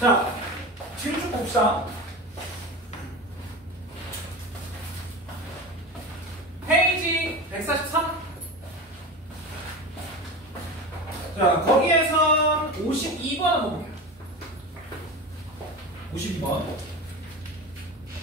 자, 뒤로 쭉 봅시다. 페이지 143. 자, 거기에선 52번 한번 볼게요. 52번.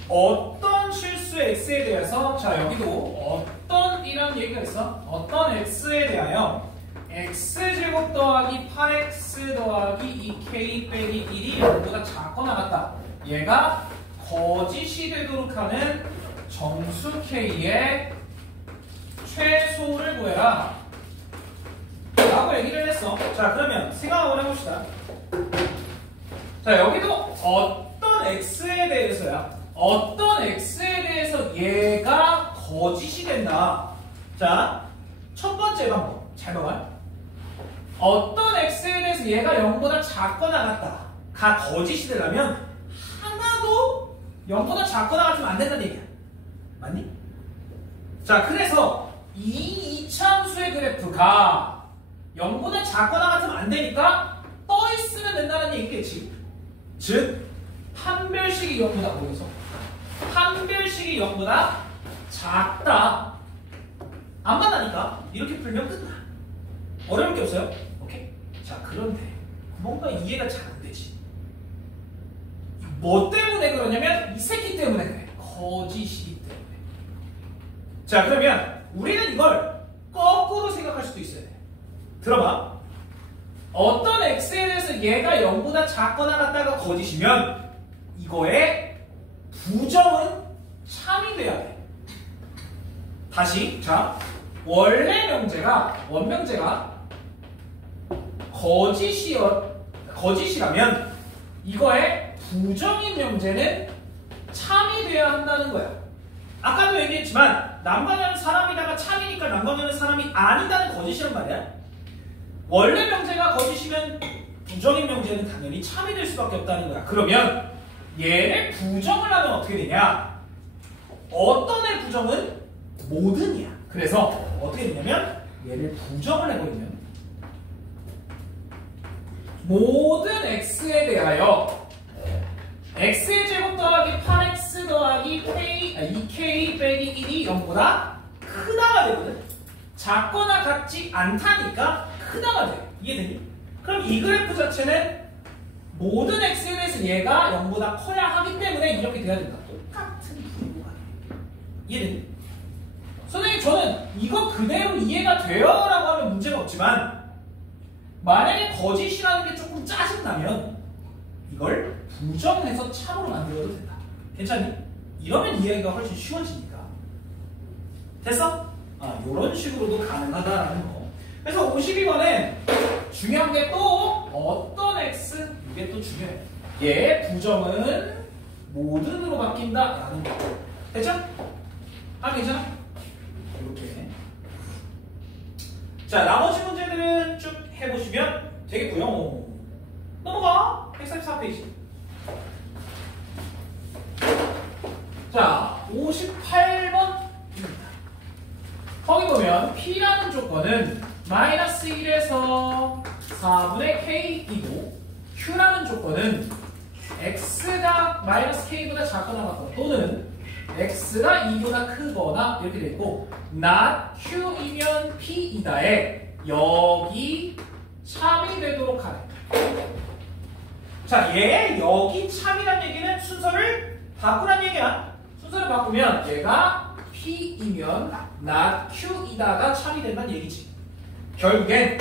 어떤 실수의 x에 대해서, 자, 여기도 어떤 이런 얘기가 있어. 어떤 x에 대하여 x제곱 더하기 8x 더하기 2k 빼기 1이 0보다 작거나 같다. 얘가 거짓이 되도록 하는 정수 k의 최소를 구해라 라고 얘기를 했어. 자, 그러면 생각 한번 해봅시다. 자, 여기도 어떤 x에 대해서야. 어떤 x에 대해서 얘가 거짓이 된다. 자, 첫 번째 방법 잘 봐봐요. 어떤 x에 대해서 얘가 0보다 작거나 같다 가 거짓이 되려면 하나도 0보다 작거나 같으면 안 된다는 얘기야. 맞니? 자, 그래서 이 이차함수의 그래프가 0보다 작거나 같으면 안 되니까 떠 있으면 된다는 얘기겠지. 즉 판별식이 0보다 보여서 판별식이 0보다 작다. 안 만나니까 이렇게 풀면 끝나. 어려울 게 없어요? 오케이? 자, 그런데 뭔가 이해가 잘 안 되지. 뭐 때문에 그러냐면 이 새끼 때문에 그래. 거짓이기 때문에. 자, 그러면 우리는 이걸 거꾸로 생각할 수도 있어야 돼. 들어봐. 어떤 x에 대해서 얘가 0보다 작거나 같다가 거짓이면 이거의 부정은 참이 돼야 돼. 다시, 자, 원명제가 거짓이라면 이거의 부정인 명제는 참이 돼야 한다는 거야. 아까도 얘기했지만 난방하는 사람이다가 참이니까 난방하는 사람이 아니다는 거짓이란 말이야. 원래 명제가 거짓이면 부정인 명제는 당연히 참이 될 수밖에 없다는 거야. 그러면 얘를 부정을 하면 어떻게 되냐? 어떤 애 부정은 모든이야. 그래서 어떻게 되냐면 얘를 부정을 해버리면 모든 x에 대하여 x의 제곱 더하기 8x 더하기 2k 빼기 1이 0보다 크다가 되거든. 작거나 같지 않다니까 크다가 돼. 이해되니? 그럼 이 그래프 자체는 모든 x에 대해서 얘가 0보다 커야 하기 때문에 이렇게 돼야 된다. 똑같은 분모가 돼. 이해되니? 선생님, 저는 이거 그대로 이해가 돼요 라고 하면 문제가 없지만 만약에 거짓이라는 게 조금 짜증나면 이걸 부정해서 참으로 만들어도 된다. 괜찮니? 이러면 이해가 훨씬 쉬워지니까. 됐어? 이런 식으로도 가능하다라는 거. 그래서 52번에 중요한 게 또 어떤 x, 이게 또 중요해. 얘 부정은 모든으로 바뀐다라는 거. 됐죠? 괜찮아? 이렇게. 자, 나머지 문제들은 쭉 해보시면 되겠고요. 넘어가. 144페이지. 자, 58번. 거기 보면 P라는 조건은 마이너스 1에서 4분의 K이고 Q라는 조건은 X가 마이너스 K보다 작거나 같거나 또는 X가 2보다 크거나 이렇게 되어 있고 not Q이면 P이다에 여기 참이 되도록 하래. 자, 얘 여기 참이란 얘기는 순서를 바꾸란 얘기야. 순서를 바꾸면 얘가 P이면 not Q이다가 참이 된다는 얘기지. 결국엔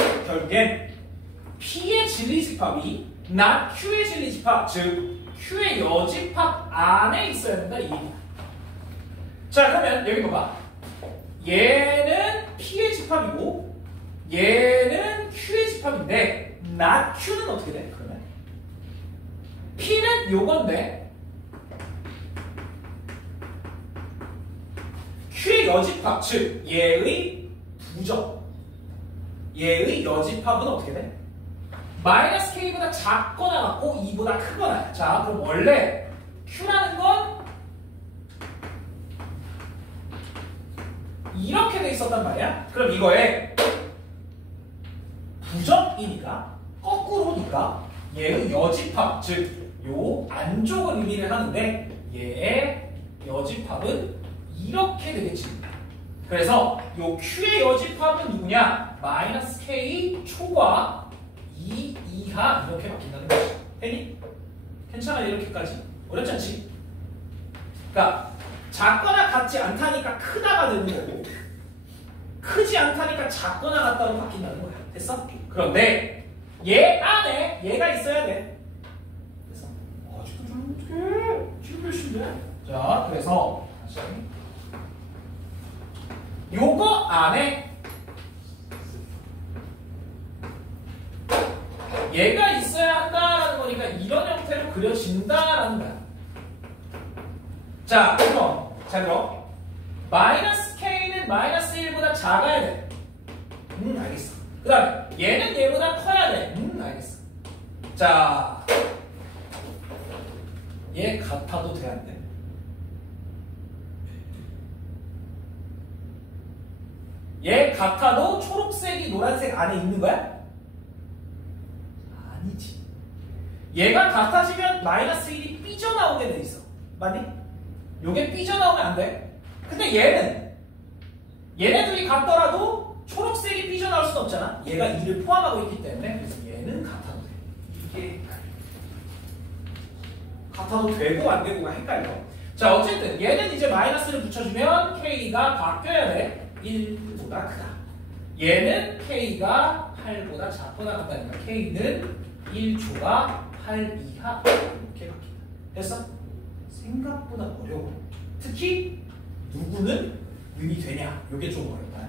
P의 진리집합이 not Q의 진리집합, 즉 Q의 여집합 안에 있어야 된다 이 얘기야. 자, 그러면 여기 봐봐. 얘는 P의 집합이고 얘는 Q의 집합인데 not Q는 어떻게 돼? 그러면 P는 요건데 Q의 여집합, 즉 얘의 부정, 얘의 여집합은 어떻게 돼? 마이너스 K보다 작거나 같고 2보다 크거나. 자, 그럼 원래 Q라는 건 이렇게 돼 있었단 말이야. 그럼 이거에 부정이니까 거꾸로 거꾸로니까 얘의 여집합, 즉 요 안쪽을 의미를 하는데 얘의 여집합은 이렇게 되겠지. 그래서 요 Q의 여집합은 누구냐? 마이너스 K 초과 2 이하 이렇게 바뀐다는 거지. 됐니? 괜찮아 이렇게까지. 어렵지 않지? 그러니까 작거나 같지 않다니까 크다가 되는 거고 크지 않다니까 작거나 같다로 바뀐다는 거야. 됐어? 그런데 얘 안에 얘가 있어야 돼. 됐어? 아직도 좀 어떡해. 지금 몇 시인데? 자, 그래서 다시 요거 안에 얘가 있어야 한다라는 거니까 이런 형태로 그려진다라는 거야. 자, 그럼 잘 들어. 마이너스 K는 마이너스 1보다 작아야 돼. 알겠어. 그 다음에 얘는 얘보다 커야 돼. 알겠어. 자, 얘 같아도 돼, 안 돼? 얘 같아도 초록색이 노란색 안에 있는 거야? 아니지. 얘가 같아지면 마이너스 1이 삐져나오게 돼 있어. 맞니? 요게 삐져나오면 안 돼. 근데 얘네들이 같더라도 초록색이 삐져나올 수는 없잖아. 얘가 2를 포함하고 있기 때문에. 그래서 얘는 같아도 돼. 이게 같아도 되고 안 되고가 헷갈려. 자, 어쨌든 얘는 이제 마이너스를 붙여주면 K가 바뀌어야 돼. 1보다 크다. 얘는 K가 8보다 작거나 같다니까 K는 1초가 8 이하 이렇게 바뀐다. 됐어? 생각보다 어려워. 특히 누구는 윤이 되냐? 이게 좀 어렵다.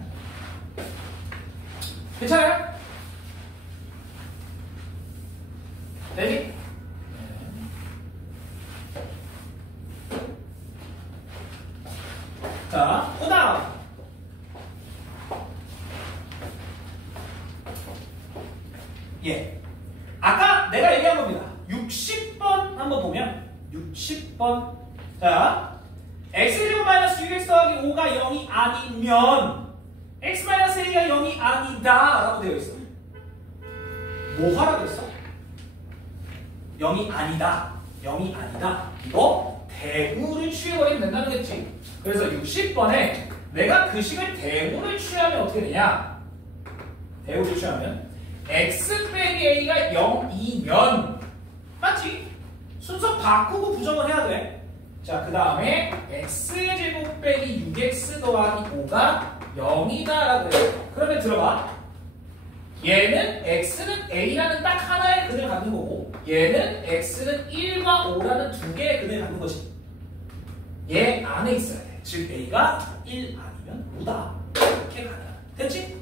괜찮아요? 되니? 자, 그 다음. 예. 아까 내가 얘기한 겁니다. 60번 한번 보면 60번. 자, x제곱 마이너스 6x 더하기 5가 0이 아니면 x 마이너스 a가 0이 아니다 라고 되어 있어. 뭐 하라고 했어? 0이 아니다. 0이 아니다. 이거 대구를 취해버리면 된다는 거지. 그래서 60번에 내가 그 식을 대구를 취하면 어떻게 되냐? 대구를 취하면 x 빼기 a가 0이면 맞지? 순서 바꾸고 부정을 해야 돼. 자, 그 다음에 x제곱 빼기 6x 더하기 5가 0이다 라고 해요. 그러면 들어봐. 얘는 x는 a라는 딱 하나의 근을 갖는 거고 얘는 x는 1과 5라는 두 개의 근을 갖는 것이 얘 안에 있어야 돼. 즉 a가 1 아니면 5다. 이렇게 가능하다. 됐지?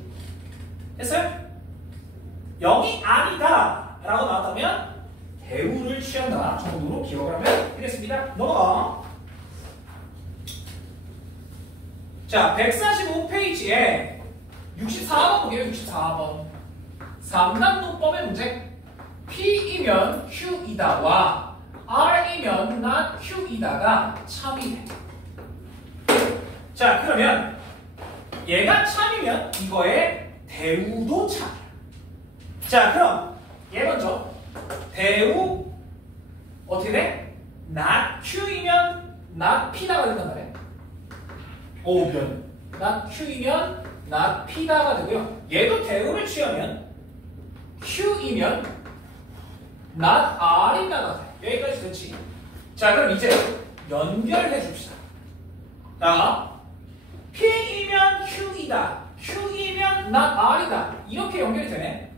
됐어요? 0이 아니다 라고 나왔다면 대우를 취한다 정도로 기억을 하면 되겠습니다. 넘어가. 자, 145페이지에 64번 보게요. 64번 3단 문법의 문제. P이면 Q이다와 R이면 not Q이다가 참이래. 자, 그러면 얘가 참이면 이거의 대우도 참. 자, 그럼 얘 먼저 대우 어떻게 돼? not Q이면 not P다가 된단 말이야. 오, 미안. not Q이면 not P다가 되고요. 얘도 대우를 취하면 Q이면 not R이다가 돼. 여기까지 됐지? 자, 그럼 이제 연결해 줍시다. 자, P이면 Q이다. Q이면 not R이다. 이렇게 연결이 되네.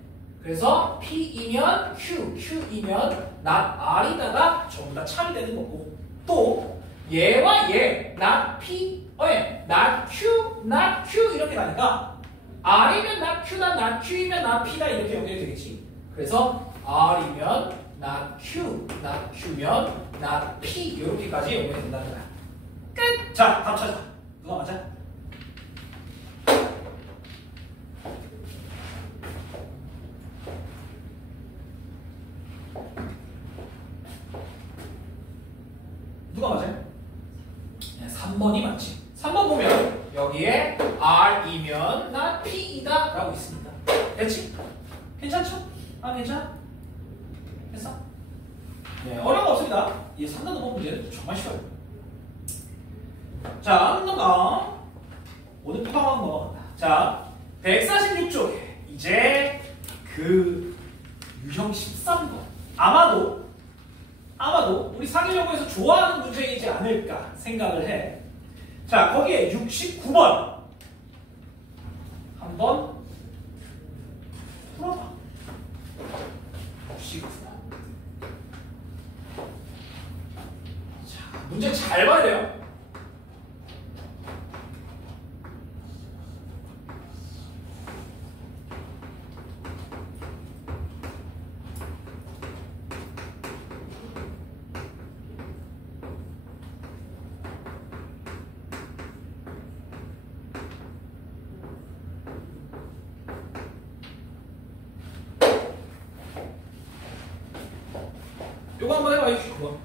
그래서 P이면 Q, Q이면 not R이다가 전부 다 참이 되는 거고 또 얘와 얘 not P, not Q, not Q 이렇게 가니까 R이면 not Q다, not Q이면 not P다 이렇게 연결이 되겠지. 그래서 R이면 not Q, not Q면 not P 이렇게까지 연결이 된다는 거야. 끝! 자, 답 찾아. 누가 맞아? 누가 맞아요? 3번이 맞지. 3번 보면 여기에 R이면 not P이다 라고 있습니다. 됐지? 괜찮죠? 아, 괜찮아? 했어? 네, 어려운 거 없습니다. 이 3단 도법 문제는 정말 쉬워요. 자, 넘어가. 오늘 푸방하고 넘어간다. 자, 146쪽에 이제 그 유형 13번. 아마도 우리 상위연구에서 좋아하는 문제이지 않을까 생각을 해. 자, 거기에 69번 한번 풀어봐. 69번. 자, 문제 잘 봐야 돼요. 요거 한번 해봐, 69번.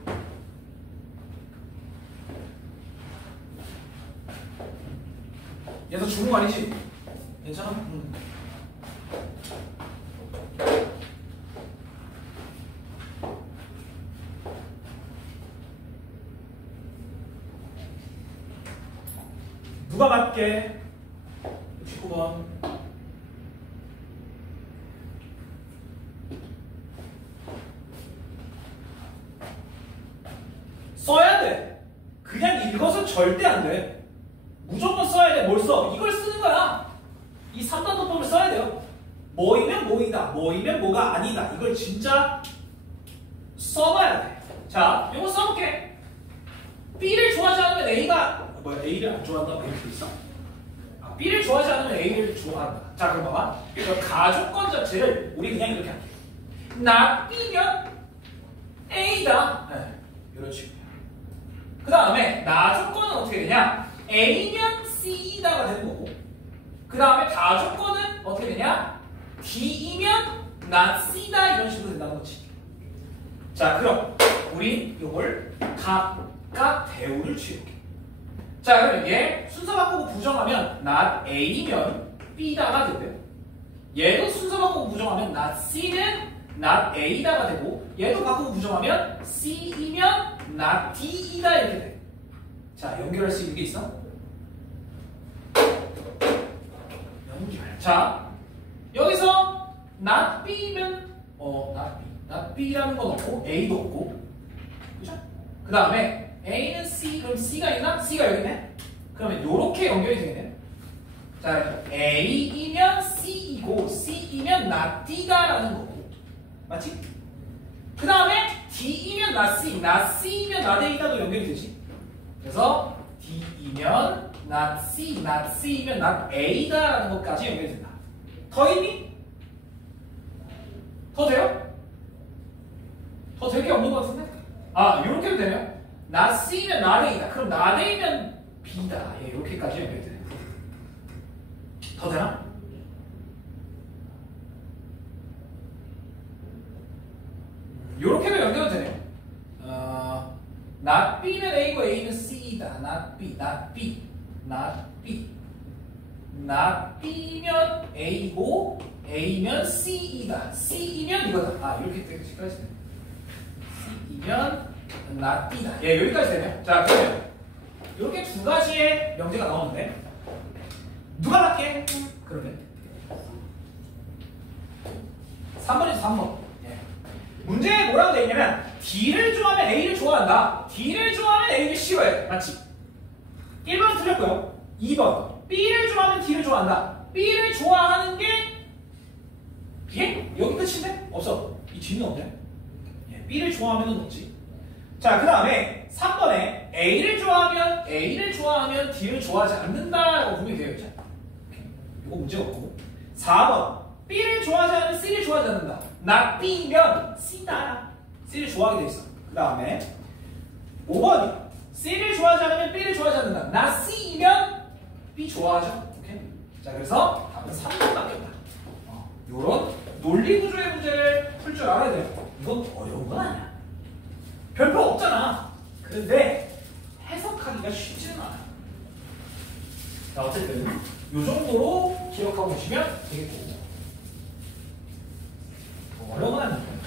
얘도 중국 아니지? 괜찮아? 응. 누가 맞게? 69번. 써야 돼. 그냥 읽어서 절대 안 돼. 무조건 써야 돼. 뭘 써? 이걸 쓰는 거야. 이 3단 도법을 써야 돼요. 뭐이면 뭐이다. 뭐이면 뭐가 아니다. 이걸 진짜 써봐야 돼. 자, 이거 써볼게. B를 좋아하지 않으면 A가 뭐야? A를 안 좋아한다고 이렇게 있어? 아, B를 좋아하지 않으면 A를 좋아한다. 자, 그럼 봐봐. 그래서 가족권 자체를 우리 그냥 이렇게 할게. 나 B면 A다. 네, 이런 식으로. 그 다음에 나 조건은 어떻게 되냐? A면 C다가 되는 거고, 그 다음에 다 조건은 어떻게 되냐? D이면 not C다 이런 식으로 된다는 거지. 자, 그럼 우리 이걸 각각 대우를 취해볼게. 자, 그럼 얘 순서 바꾸고 부정하면 not A면 B다가 되고요. 얘도 순서 바꾸고 부정하면 not C는 not A다가 되고, 얘도 바꾸고 부정하면 C이면 not D이다 이렇게 돼. 자, 연결할 수 있는 게 있어? 연결. 자, 여기서 not B면 not B라는 건 없고 A도 없고, 그죠? 그 다음에 A는 C, 그럼 C가 있나? C가 여기 있네? 그러면 요렇게 연결이 되겠네. 자, A이면 C이고 C이면 not D다라는 거고, 맞지? 그 다음에 D이면 not C, not C이면 not A다도 연결이 되지. 그래서 D이면 not C, not C이면 not A다라는 것까지 연결이 된다. 더 있니? 더 돼요? 더 될 게 없는 것 같은데? 아, 이렇게 되면 not C면 not A다. 그럼 not A면 B다. 예, 이렇게까지 연결이 되네. 더 되나? 이렇게도 연결이 되네요. not B면 A고 A는 C이다. not B, not B, not B. not B면 A고 A면 C이다. C이면 이거다. 아, 이렇게 되까지 되네. C이면 not B다. 예, 여기까지 되네요. 자, 그러면 이렇게 두 가지의 명제가 나오는데 누가 맞게? 그러면 3번에서 3번. 문제에 뭐라고 되어 있냐면 D를 좋아하면 A를 좋아한다. D를 좋아하면 A를 싫어해. 맞지? 1번은 틀렸고요. 2번 B를 좋아하면 D를 좋아한다. B를 좋아하는 게 예? 여기 끝인데? 없어. 이 뒤는 없네. 예, B를 좋아하면 없지. 자, 그 다음에 3번에 A를 좋아하면 D를 좋아하지 않는다라고 분명히 되어 있죠. 이거 문제가 없고. 4번 B를 좋아하지 않으면 C를 좋아하지 않는다. not B면 C다. C를 좋아하게 돼 있어. 그 다음에 5번이 C를 좋아하지 않으면 B를 좋아하지 않는다. not C이면 B 좋아하죠. 오케이. 자, 그래서 답은 3번밖에 없다. 요런 논리 구조의 문제를 풀 줄 알아야 돼요. 이건 어려운 건 아니야. 별표 없잖아. 그런데 해석하기가 쉽지는 않아요. 자, 어쨌든 요 정도로 기억하고 오시면 되겠고, 어려운 건 아니에요.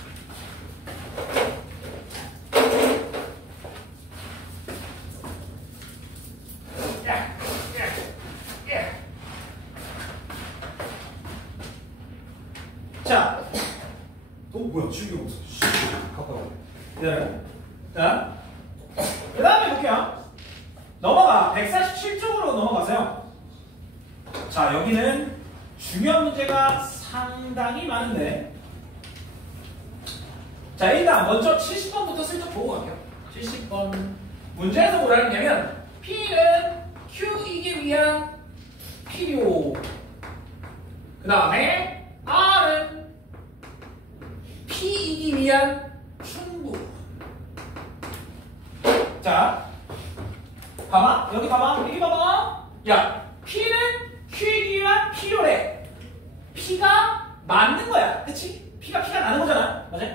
뭐야 지우개가 없어. 갖고 와. 기다려. 자, 그 다음에 볼게요. 넘어가. 147쪽으로 넘어가세요. 자, 여기는 중요한 문제가 상당히 많은데. 자, 일단 먼저 70번부터 슬쩍 보고 갈게요. 70번. 문제에서 뭐라 했냐면 P는 Q이기 위한 필요. 그 다음에 R은 P이기 위한 충분. 자, 봐봐. 여기 봐봐. 여기 봐봐. 야, P는 Q이기 위한 필요래. P가 맞는 거야. 그치? P가 나는 거잖아. 맞아?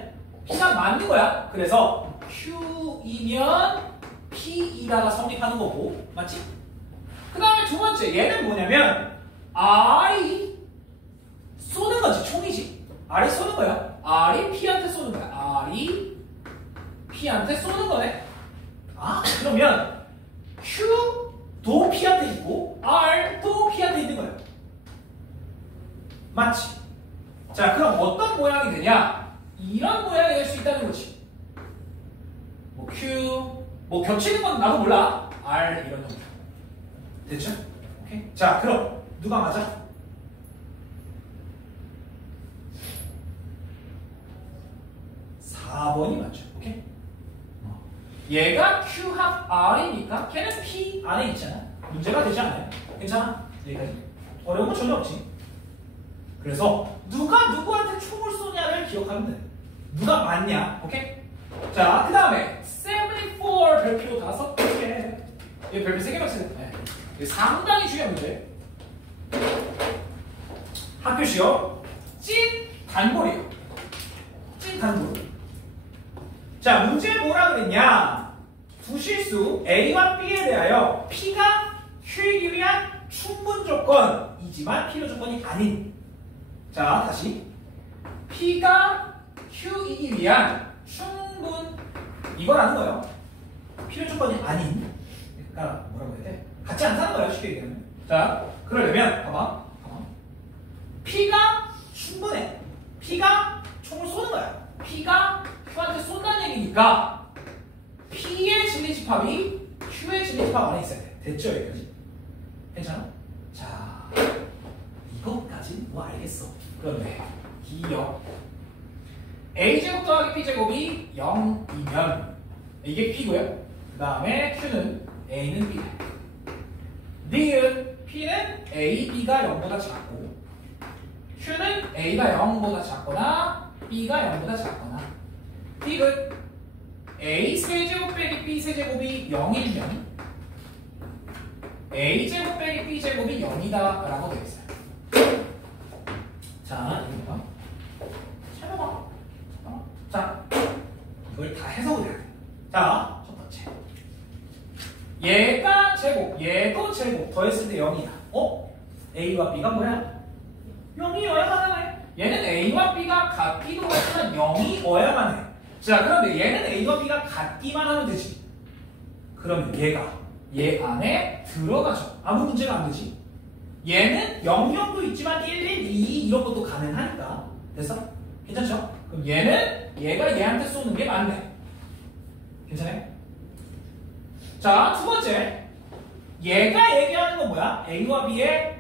P가 맞는 거야. 그래서 Q이면 P이다가 성립하는 거고. 맞지? 그 다음에 두 번째. 얘는 뭐냐면 R이 쏘는 거지. 총이지. R이 쏘는 거야. R이 P한테 쏘는 거야. R이 P한테 쏘는 거네. 아, 그러면 Q도 P한테 있고 R도 P한테 있는 거야. 맞지? 자, 그럼 어떤 모양이 되냐? 이런 모양이 될 수 있다는 거지. 뭐 Q, 뭐 겹치는 건 나도 몰라. R 이런 정도. 됐죠? 오케이. 자, 그럼 누가 맞아? (4번이) 맞죠. 오케이. 얘가 Q 합 R이니까 걔는 P 안에 있잖아. 문제가 되지 않아요? 괜찮아? 여기까지. 어려운 건 전혀 없지. 그래서 누가 누구한테 총을 쏘냐를 기억하면 돼. 누가 맞냐? 오케이? 자, 그 다음에 74 별표 5개. 이 별표 3개만 쓰는 거야. 이게 상당히 중요한 문제. 학교 시험 찐 단골이에요. 찐 단골. 자, 문제 뭐라 그랬냐? 부실수 A와 B에 대하여 P가 Q이기 위한 충분 조건이지만 필요 조건이 아닌. 자, 다시 P가 Q이기 위한 충분 이걸 아는 거예요. 필요 조건이 아닌. 그러니까 뭐라고 해야 돼? 같지 않다는 거예요. 쉽게 얘기하면. 자, 그러려면 봐봐. P가 충분해. P가 총을 쏘는 거야. P가 Q한테 쏜다는 얘기니까 P의 진리집합이 Q의 진리집합 안에 있어야 돼. 됐죠? 여기까지? 괜찮아? 자, 이것까지 뭐 알겠어. 그런데 기억 A제곱 더하기 B제곱이 0이면 이게 P고요. 그 다음에 Q는 A는 B. 니은 P는 A, B가 0보다 작고 Q는 A가 0보다 작거나 B가 0보다 작거나 디귿 A 세제곱 빼기 B 세제곱이 0이면 A제곱 빼기 B제곱이 0이다 라고 되어 있어요. 자, 이거 봐. 잘 봐봐. 자, 이걸 다 해석을 해야 돼. 자, 첫 번째. 얘가 제곱, 얘도 제곱 더했을 때 0이다. A와 B가 뭐야? 0이어야만 해. 얘는 A와 B가 같기도 하지만 0이어야만 해. 자, 그런데 얘는 A와 B가 같기만 하면 되지. 그러면 얘가 얘 안에 들어가죠. 아무 문제가 안 되지. 얘는 0,0도 있지만 1, 1, 2 이런 것도 가능하니까. 됐어? 괜찮죠? 그럼 얘가 얘한테 쏘는 게 맞네. 괜찮아요? 자, 두 번째. 얘가 얘기하는 건 뭐야? A와 B의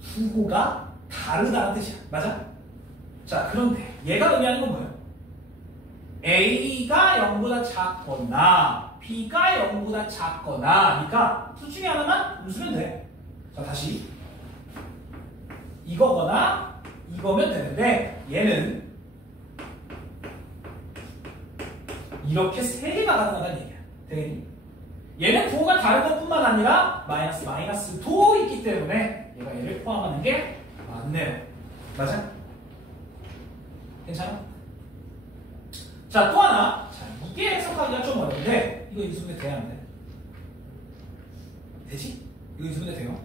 부호가 다르다는 뜻이야. 맞아? 자, 그런데 얘가 의미하는 건 뭐예요? A가 0보다 작거나 B가 0보다 작거나 그러니까 둘 중에 하나만 웃으면 돼. 자, 다시 이거거나 이거면 되는데 얘는 이렇게 세 개가 가능하다는 얘기야. 되겠니? 얘는 부호가 다른 것뿐만 아니라 마이너스도 있기 때문에 얘가 얘를 포함하는 게 맞네요. 맞아? 괜찮아? 자, 또 하나. 자, 이게 해석하기가 좀 어려운데 이거 인수분해 돼야 안 돼? 되지? 이거 인수분해 돼요?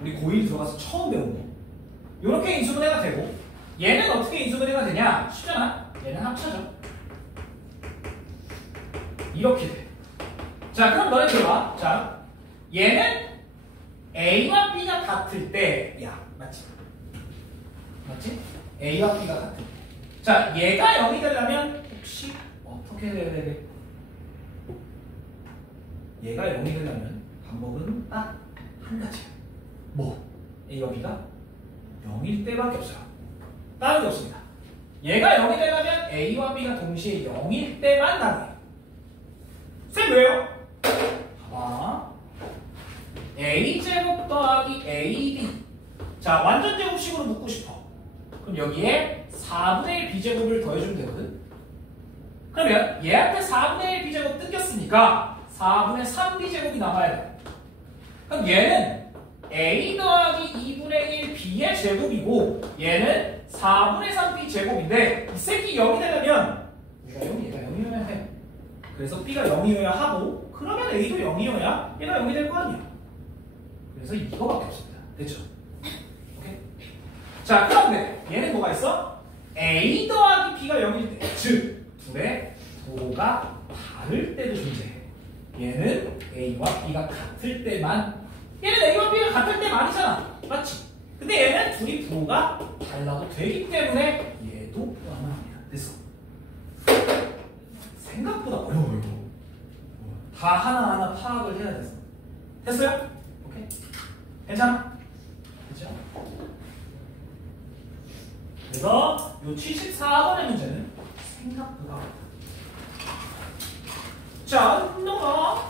우리 고1 들어가서 처음 배운 거. 이렇게 인수분해가 되고 얘는 어떻게 인수분해가 되냐? 쉽잖아. 얘는 합쳐져. 이렇게 돼. 자, 그럼 너네 들어봐. 자, 얘는 A와 B가 같을 때야. 맞지? 맞지? A와 B가 같을 때. 자, 얘가 0이 되려면 혹시 어떻게 해야 돼? 얘가 0이 되려면 방법은 딱 한 가지야. 뭐? A와 B가 0일 때밖에 없어요. 다른 게 없습니다. 얘가 0이 되려면 A와 B가 동시에 0일 때만 가능해요. 쌤 왜요? 봐봐. A제곱 더하기 AB. 자, 완전 제곱식으로 묶고 싶어. 그럼 여기에 4분의 1 B제곱을 더해주면 되거든. 그러면 얘한테 4분의 1 B제곱 뜯겼으니까 4분의 3 B제곱이 남아야 돼. 그럼 얘는 A 더하기 2분의 1 B의 제곱이고 얘는 4분의 3 B 제곱인데 이 새끼 0이 되려면 얘가 0이어야 해. 그래서 B가 0이어야 하고 그러면 A도 0이어야 얘가 0이 될 거 아니야. 그래서 이거밖에 없습니다. 됐죠? 오케이? 자, 그런데 얘는 뭐가 있어? A 더하기 B가 0일 때, 즉 둘의 부호가 다를 때도 존재해. 얘는 A와 B가 같을 때만, 얘는 A와 B가 같을 때만이잖아. 맞지? 근데 얘는 둘이 부호가 달라도 되기 때문에 얘도 포함합니다. 됐어? 생각보다 어려워요. 다 하나하나 파악을 해야 돼서. 됐어요? 오케이? 괜찮아? 그렇죠? 그래서 이 74번의 문제는 생각보다 어렵다. 자, 넘어가.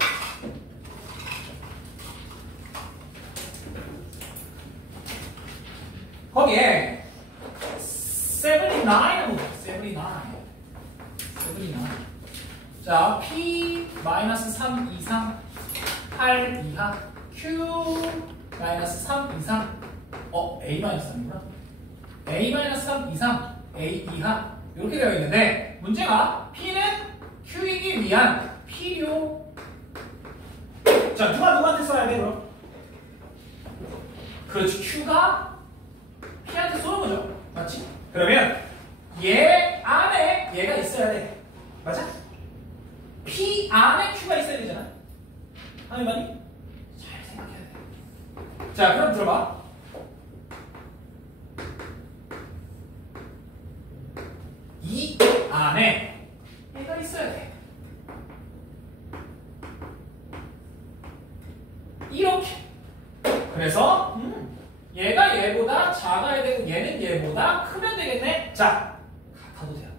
거기에 79하고 79. 자, P-3 이상 8 이하 Q-3 이상 A-3이구나. A-3 이상 A 이하 이렇게 되어 있는데 문제가 P는 Q이기 위한 필요. 자, 누구한테 써야 돼 그럼? 그렇지, Q가 P한테 쏘는 거죠. 맞지? 그러면 얘 안에 얘가 있어야 돼. 맞아? P 안에 Q가 있어야 되잖아. 하면 많이? 잘 생각해야 돼. 자, 그럼 들어봐. 이 안에 얘가 있어야 돼. 이렇게. 그래서 얘가 얘보다 작아야 되고 얘는 얘보다 크면 되겠네. 자, 같아도 돼야 돼.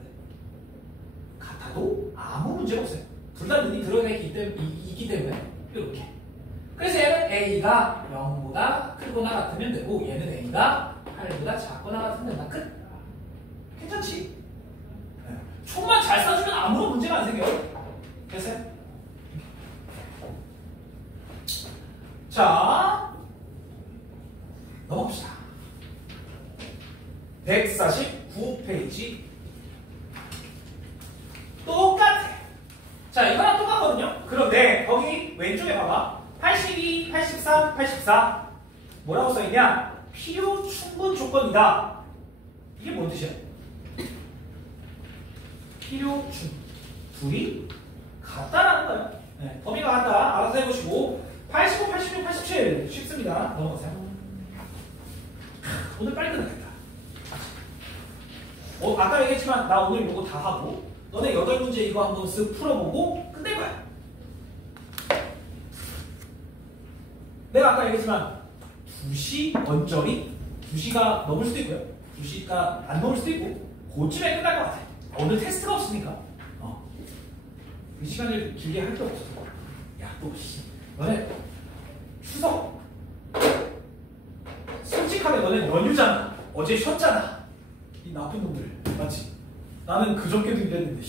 같아도 아무 문제가 없어요. 둘 다 눈이 들어있기 때문에 이렇게. 그래서 얘는 A가 0보다 크거나 같으면 되고 얘는 A가 8보다 작거나 같으면 된다. 끝. 괜찮지? 총만 잘 쏴주면 아무런 문제가 안 생겨요. 됐어요? 자, 넘어갑시다. 149페이지. 똑같아. 자, 이거랑 똑같거든요. 그런데 거기 왼쪽에 봐봐. 82, 83, 84 뭐라고 써있냐? 필요 충분 조건이다. 이게 뭔 뜻이야? 필요 둘이 같다라는 거예요. 네, 범위가 같다. 알아서 해보시고 85, 86, 87 쉽습니다. 넘어가세요. 오늘 빨리 끝나겠다. 아까 얘기했지만 나 오늘 이거 다 하고 너네 8문제 이거 한번 쓱 풀어보고 끝낼 거야. 내가 아까 얘기했지만 2시 언저리 2시가 넘을 수도 있고요. 2시가 안 넘을 수도 있고 그쯤에 끝날 것 같아. 오늘 테스트가 없으니까 그 시간을 길게 할 게 없어서. 야, 또 너네 추석 솔직하게 너네 연휴잖아. 어제 쉬었잖아. 이 나쁜 놈들. 맞지? 나는 그저께도 일했는데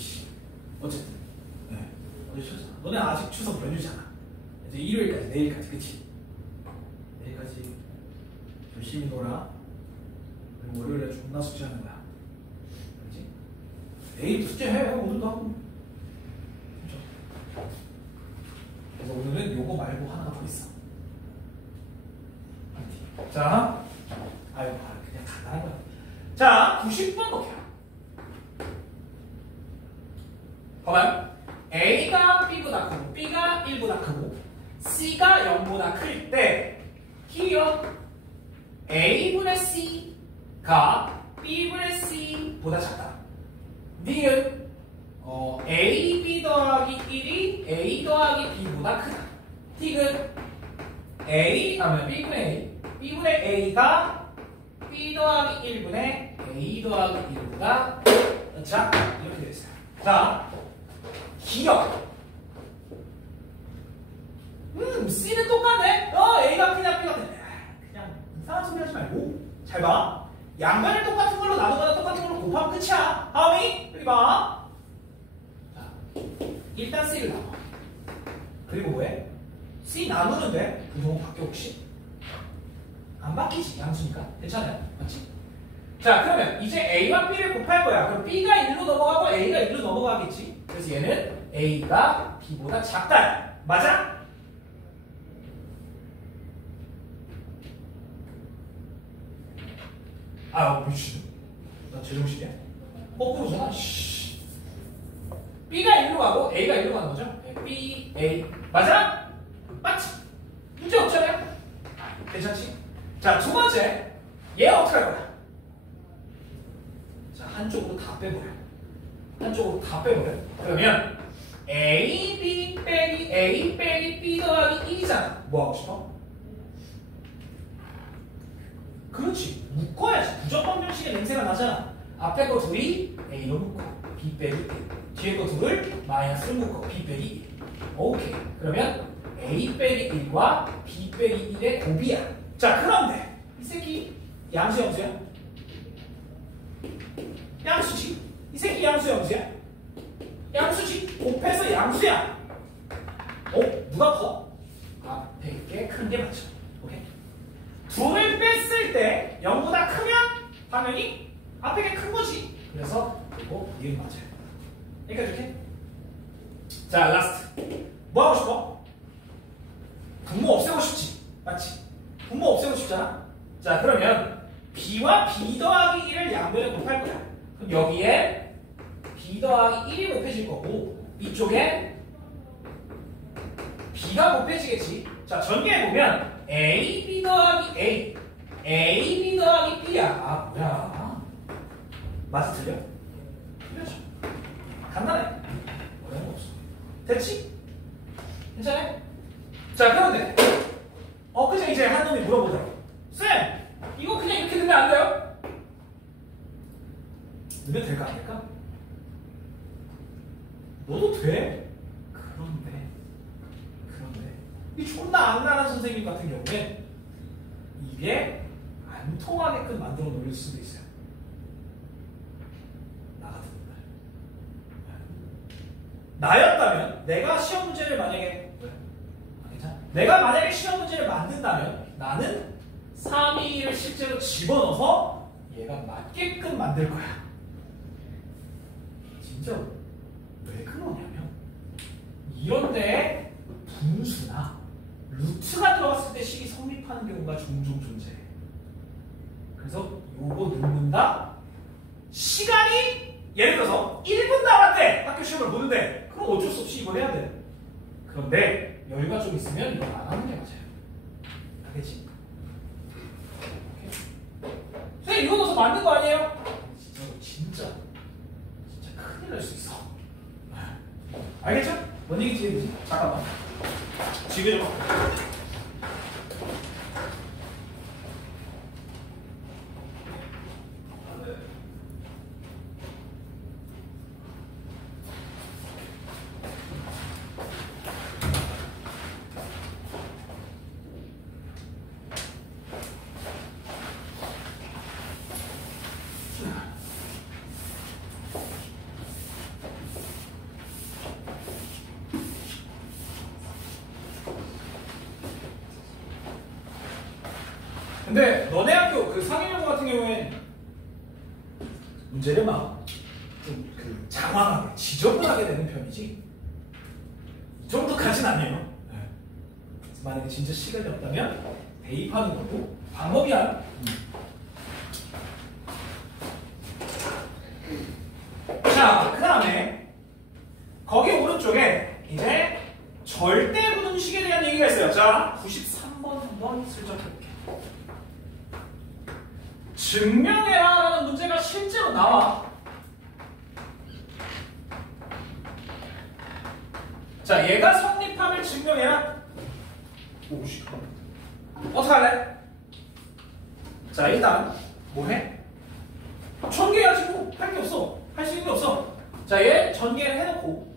어쨌든 어제 쉬었잖아. 너네 아직 추석 연휴잖아. 이제 일요일까지 내일까지. 그치? 내일까지 열심히 놀아. 그리고 월요일에 존나 숙제하는 거야. 그렇지? 내일 숙제해. 오늘도 하고. 그렇죠? 그래서 오늘은 요거 말고 하나가 더 있어. 자, 아유, 그냥 간단한 거야. 자, 90번 볼게요. 봐봐요. A가 B보다 크고 B가 1보다 크고 C가 0보다 클 때 here A분의 C가 B분의 C보다 작다. 니은 AB 더하기 1이 A 더하기 B보다 크다. 틱은 B분의 A, B분의 A가 B 더하기 1분의 A 더하기 1보다 작다. 이렇게 되어 있어요. 자, 기억. C는 똑같네. A가 B나 B가 크네. 그냥 이상한 소리 하지 말고 잘 봐. 양변을 똑같은 걸로 나누거나 똑같은 걸로 곱하면 끝이야. 다음이 여기 봐. 자, 일단 C를 나눠. 그리고 뭐해? C 나누는데 부동은 바뀌어 혹시? 안 바뀌지. 양수니까. 괜찮아요. 맞지? 자, 그러면 이제 A와 B를 곱할 거야. 그럼 B가 1로 넘어가고 A가 1로 넘어가겠지. 그래서 얘는 A가 B보다 작다. 맞아? 미친. 나 제정신이야? 거꾸로잖아. B가 1로 가고 A가 1로 가는 거죠? B, A. 맞아? 맞지? 문제 없잖아요? 괜찮지? 자, 두 번째. 얘 어떻게 할 거야? 자, 한쪽으로 다 빼버려. 한쪽으로 다 빼버려. 그러면 A, B 빼기 A 빼기 B 더하기 1이잖아. 뭐 하고 싶어? 그렇지. 묶어야지. 부정법 형식의 냄새가 나잖아. 앞에 거 둘이 A로 묶고 B 빼기 1. 뒤에 거 둘을 마이너스로 묶고 B 빼기 1. 오케이. 그러면 A 빼기 1과 B 빼기 1의 곱이야. 자, 그런데 이 새끼 양수 염수야? 양수지. 이 새끼 양수 염수야? 양수지. 곱해서 양수야. 누가 커? 앞에 게 큰 게 맞죠. 오케이. 둘을 뺐을 때 0보다 크면 당연히 앞에 게 큰 거지. 그래서 이거 얘는 맞아요. 여기까지 이렇게. 자, 라스트. 뭐 하고 싶어? 분모 없애고 싶지. 맞지? 분모 없애고 싶잖아. 자, 그러면 B와 B 더하기 1을 양변에 곱할 거야. 그럼 여기에 B 더하기 1이 곱해질 거고 이쪽에 B가 곱해지겠지. 자, 전개해보면 A, B 더하기 A, A, B 더하기 B야. 뭐야? 맞아, 틀려? 틀려져. 간단해. 어려운 거 없어. 됐지? 괜찮아? 자, 그런데 그냥 이제 한 놈이 물어보더라고. 쌤! 이거 그냥 이렇게 넣으면 안 돼요? 넣으면 될까 안 될까? 넣어도 돼. 그런데 이 존나 악랄한 선생님 같은 경우에 이게 안 통하게끔 만들어 놓을 수도 있어요. 나 같은 날. 나였다면 내가 시험 문제를 만약에 괜찮아? 내가 만약에 시험 문제를 만든다면 나는 321을 실제로 집어넣어서 얘가 맞게끔 만들 거야. 진짜 왜 그러냐면 이런데 분수나 루트가 들어갔을 때 식이 성립하는 경우가 종종 존재해. 그래서 요거 넣는다. 시간이 예를 들어서 1분 남았대. 학교 시험을 보는데 그럼 어쩔 수 없이 이걸 해야 돼. 그런데 여유가 좀 있으면 이거 안 하는 게 맞아요. 알겠지? 선생님 이거 넣어서 만든 거 아니에요? 진짜 큰일 날 수 있어. 알겠죠? 뭔 얘기인지 해보지? 잠깐만. 지금 근데 너네 학교 그 상임여고 같은 경우엔 문제를 막 좀 그 장황하게 지저분하게 되는 편이지 이 정도까지는 아니에요. 네. 만약에 진짜 시간이 없다면 대입하는 것도 방법이야. 자, 그 다음에 거기 오른쪽에 이제 절대분음식에 대한 얘기가 있어요. 자, 93번 한번 슬쩍 해볼게. 증명해라 라는 문제가 실제로 나와. 자, 얘가 성립함을 증명해라. 오씨, 어떡할래? 자, 일단 뭐 해? 전개해야지 뭐. 할 게 없어. 할 수 있는 게 없어. 자, 얘 전개를 해놓고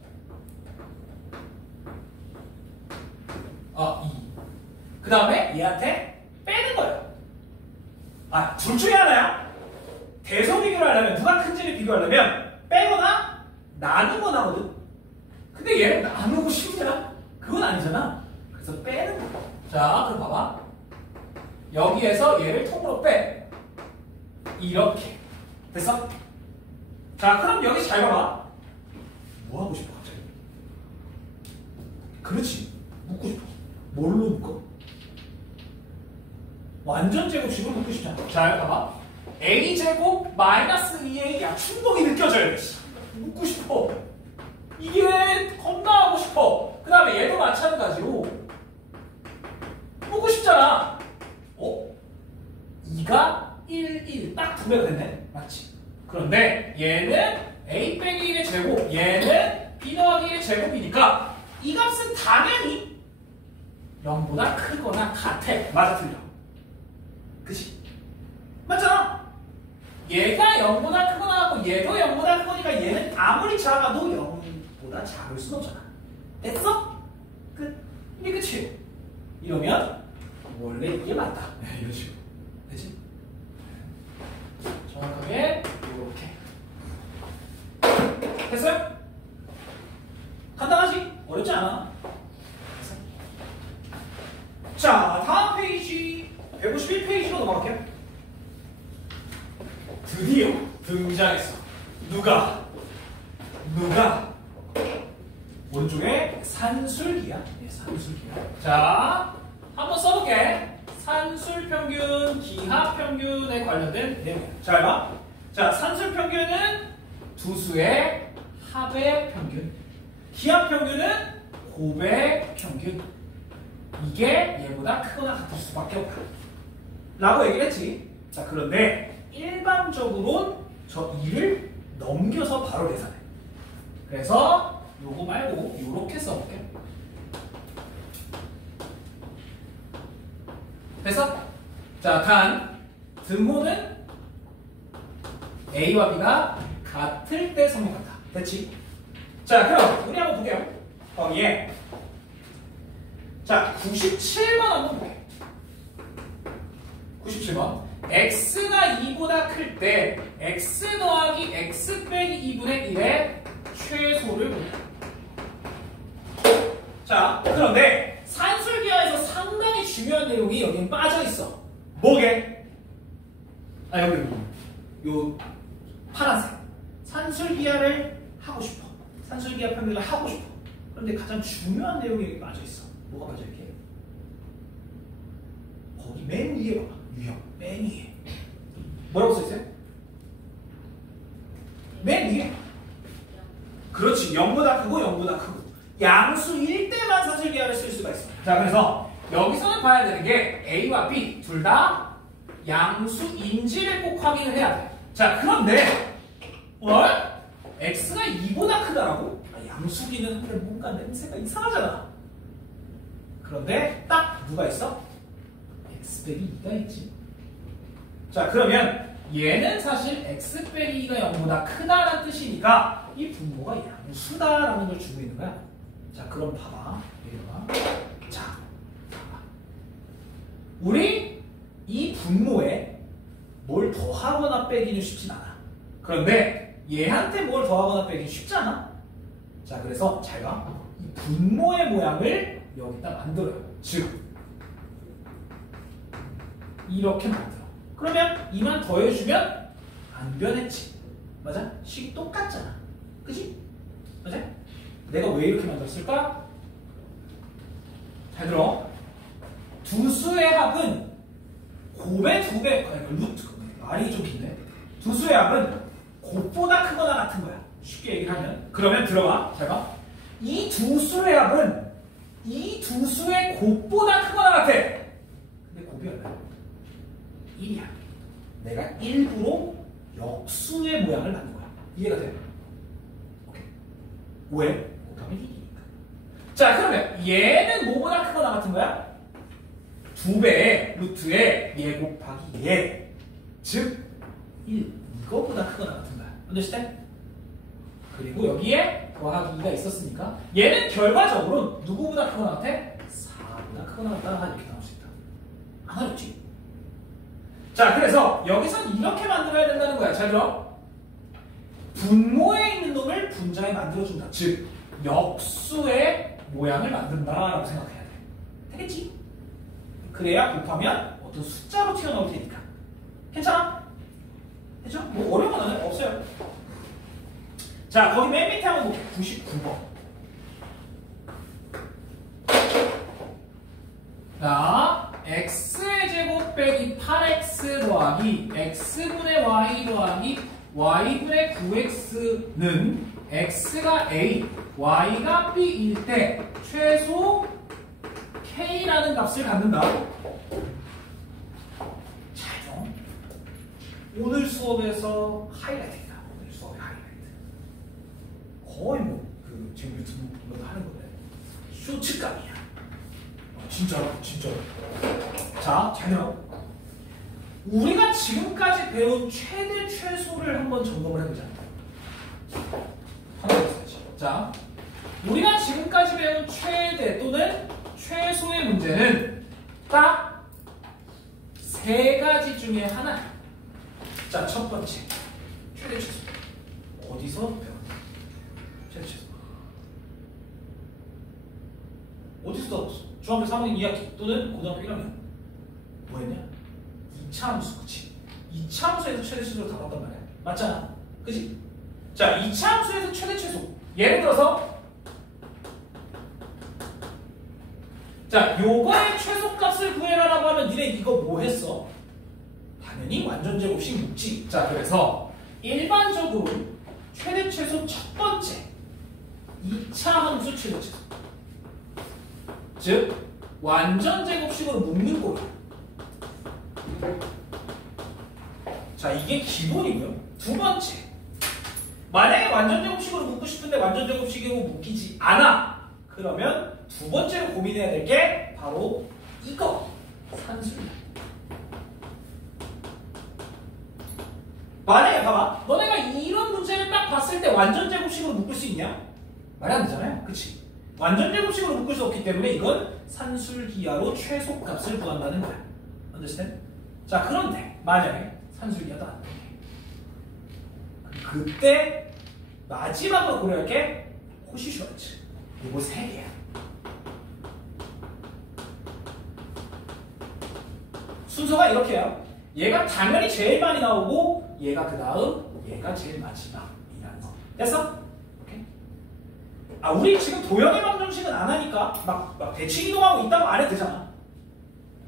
그 다음에 얘한테 빼는 거예요. 둘 중에 하나야. 대소 비교를 하려면, 누가 큰지를 비교하려면 빼거나 나누거나 하거든. 근데 얘를 나누고 싶냐? 그건 아니잖아. 그래서 빼는 거야. 자, 그럼 봐봐. 여기에서 얘를 통으로 빼. 이렇게. 됐어? 자, 그럼 여기 잘 봐봐. 뭐 하고 싶어, 갑자기? 그렇지. 묶고 싶어. 뭘로 묶어? 완전 제곱식으로 묶고 싶잖아. 자, 봐봐. a제곱 마이너스 2a야. 충동이 느껴져야 돼. 묶고 싶어. 이게 겁나 하고 싶어. 그 다음에 얘도 마찬가지로 묶고 싶잖아. 2가 1, 1. 딱 두 배가 됐네. 맞지? 그런데 얘는 a 빼기 1의 제곱, 얘는 b 더하기 1의 제곱이니까 이 값은 당연히 0보다 크거나 같아. 맞아, 틀려? 그치? 맞잖아? 얘가 0보다 크거나 하고 얘도 0보다 크거니까 얘는 아무리 작아도 0보다 작을 순 없잖아. 됐어? 끝. 이게 끝이에요. 이러면 원래 이게 맞다. 이런 식으로. 되지? 정확하게 이렇게. 됐어요? 간단하지? 어렵지 않아. 됐어? 자, 다음 페이지 151페이지로 넘어갈게요. 드디어 등장했어. 누가? 오른쪽에 산술기야. 네, 산술기야. 자, 한번 써볼게. 산술평균, 기하평균에 관련된 내용이야. 잘 봐. 자, 산술평균은 두 수의 합의 평균, 기하평균은 곱의 평균. 이게 얘보다 크거나 같을 수밖에 없다 라고 얘기를 했지. 자, 그런데 일반적으로는 저 2를 넘겨서 바로 계산해. 그래서 요거 말고 요렇게 써볼게. 됐어? 자, 단 등호는 A와 B가 같을 때 성립한다. 됐지? 자, 그럼 우리 한번 볼게요. 거기에 자, 97번 한번 볼게. 97번. x가 2보다 클 때 x 더하기 x 빼기 2분의 1의 최소를 볼게. 자, 그런데 산술기하에서 상당히 중요한 내용이 여기 빠져 있어. 뭐게? 여기 요 파란색. 산술기하를 하고 싶어. 산술기하 평균을 하고 싶어. 그런데 가장 중요한 내용이 여기 빠져 있어. 뭐가 빠져 있게? 거기 맨 위에 봐봐. 유형. 맨 위에. 뭐라고 써있어요? 맨 위에. 그렇지. 0보다 크고 0보다 크고. 양수일 때만 산술기하를 쓸 수가 있어. 자, 그래서 여기서는 봐야 되는 게 A와 B 둘 다 양수인지를 꼭 확인을 해야 돼. 자, 그런데 X가 2보다 크다라고? 양수기는 한데 뭔가 냄새가 이상하잖아. 그런데 딱 누가 있어? X 빼기 2가 있지. 자, 그러면 얘는 사실 X 빼기 2가 0보다 크다라는 뜻이니까 이 분모가 양수다라는 걸 주고 있는 거야. 자, 그럼 봐봐. 내려봐. 자, 봐봐. 우리 이 분모에 뭘 더하거나 빼기는 쉽진 않아. 그런데 얘한테 뭘 더하거나 빼기는 쉽잖아. 자, 그래서 잘 봐. 이 분모의 모양을 여기다 만들어요. 즉 이렇게 만들어. 그러면 2만 더해주면 안 변했지. 맞아? 식이 똑같잖아. 그치? 맞아? 내가 왜 이렇게 만들었을까? 잘 들어. 두 수의 합은 곱의 2배, 루트, 말이 좀 긴데. 두 수의 합은 곱보다 크거나 같은 거야. 쉽게 얘기를 하면. 그러면 들어봐. 잘 봐. 이 두 수의 합은 이 두 수의 곱보다 크거나 같아. 근데 곱이 얼마야? 1이야. 내가 일부러 역수의 모양을 만든 거야. 이해가 돼? 오케이. 왜? 곱하면 1이니까. 자, 그러면 얘는 뭐보다 크거나 같은 거야? 2배의 루트에 얘 곱하기 얘. 즉 1. 이거보다 크거나 같은 거야. understand? 그리고 여기에 더하기 2가 있었으니까 얘는 결과적으로 누구보다 크거나 같아? 4보다 크거나 같다. 이렇게 나올 수 있다. 안 어렵지? 자, 그래서 여기선 이렇게 만들어야 된다는 거야. 잘 들어. 분모에 있는 놈을 분자에 만들어준다. 즉 역수의 모양을 만든다라고 생각해야 돼. 되겠지? 그래야 곱하면 어떤 숫자로 튀어나올 테니까. 괜찮아? 됐죠? 뭐 어려운 건 없어요. 자, 거기 맨 밑에 한번 볼게요. 99번. 자, x의 제곱 빼기 8x 더하기 x분의 y 더하기 y분의 9x는 x가 a, y가 b일 때 최소 k라는 값을 갖는다. 자, 좀 오늘 수업에서 하이라이트다. 오늘 수업의 하이라이트. 거의 뭐 그 지금 유튜브 하는 거네. 쇼츠감이야. 진짜로. 자, 잘 들어. 우리가 지금까지 배운 최대 최소를 한번 점검을 해보자. 하나 보세요. 자, 우리가 지금까지 배운 최대 또는 최소의 문제는 딱 세 가지 중에 하나. 자, 첫 번째 최대 최소. 어디서 배웠냐? 최대 최소. 어디서 배웠어? 중학교 3학년 2학기 또는 고등학교 1학년. 뭐 했냐? 2차 함수, 그치? 2차 함수에서 최대 최소를 다 봤단 말이야. 맞잖아. 그치? 자, 2차 함수에서 최대 최소. 예를 들어서 자, 요거의 최소값을 구해라라고 하면 니네 이거 뭐 했어? 당연히 완전 제곱식 묻지. 자, 그래서 일반적으로 최대 최소 첫 번째 2차 함수 최대 최소. 즉 완전 제곱식으로 묶는 거야. 자, 이게 기본이고요. 두 번째, 만약에 완전 제곱식으로 묶고 싶은데 완전 제곱식으로 묶이지 않아. 그러면 두 번째로 고민해야 될 게 바로 이거 산술이야. 만약에 봐봐, 너네가 이런 문제를 딱 봤을 때 완전 제곱식으로 묶을 수 있냐? 말이 안 되잖아요. 그치? 완전 제곱식으로 묶을 수 없기 때문에 이건 산술기하로 최소값을 구한다는 거야. understand? 자, 그런데 만약에 산술기하도 안 돼. 그때 마지막으로 고려할 게 코시슈아츠. 이거 세 개야. 순서가 이렇게요. 얘가 당연히 제일 많이 나오고 얘가 그 다음 얘가 제일 마지막이라는 거. 됐어? 오케이? 아, 우리 지금 도형의 방정식은 안 하니까 막 대칭 이동하고 있다고 안 해도 되잖아.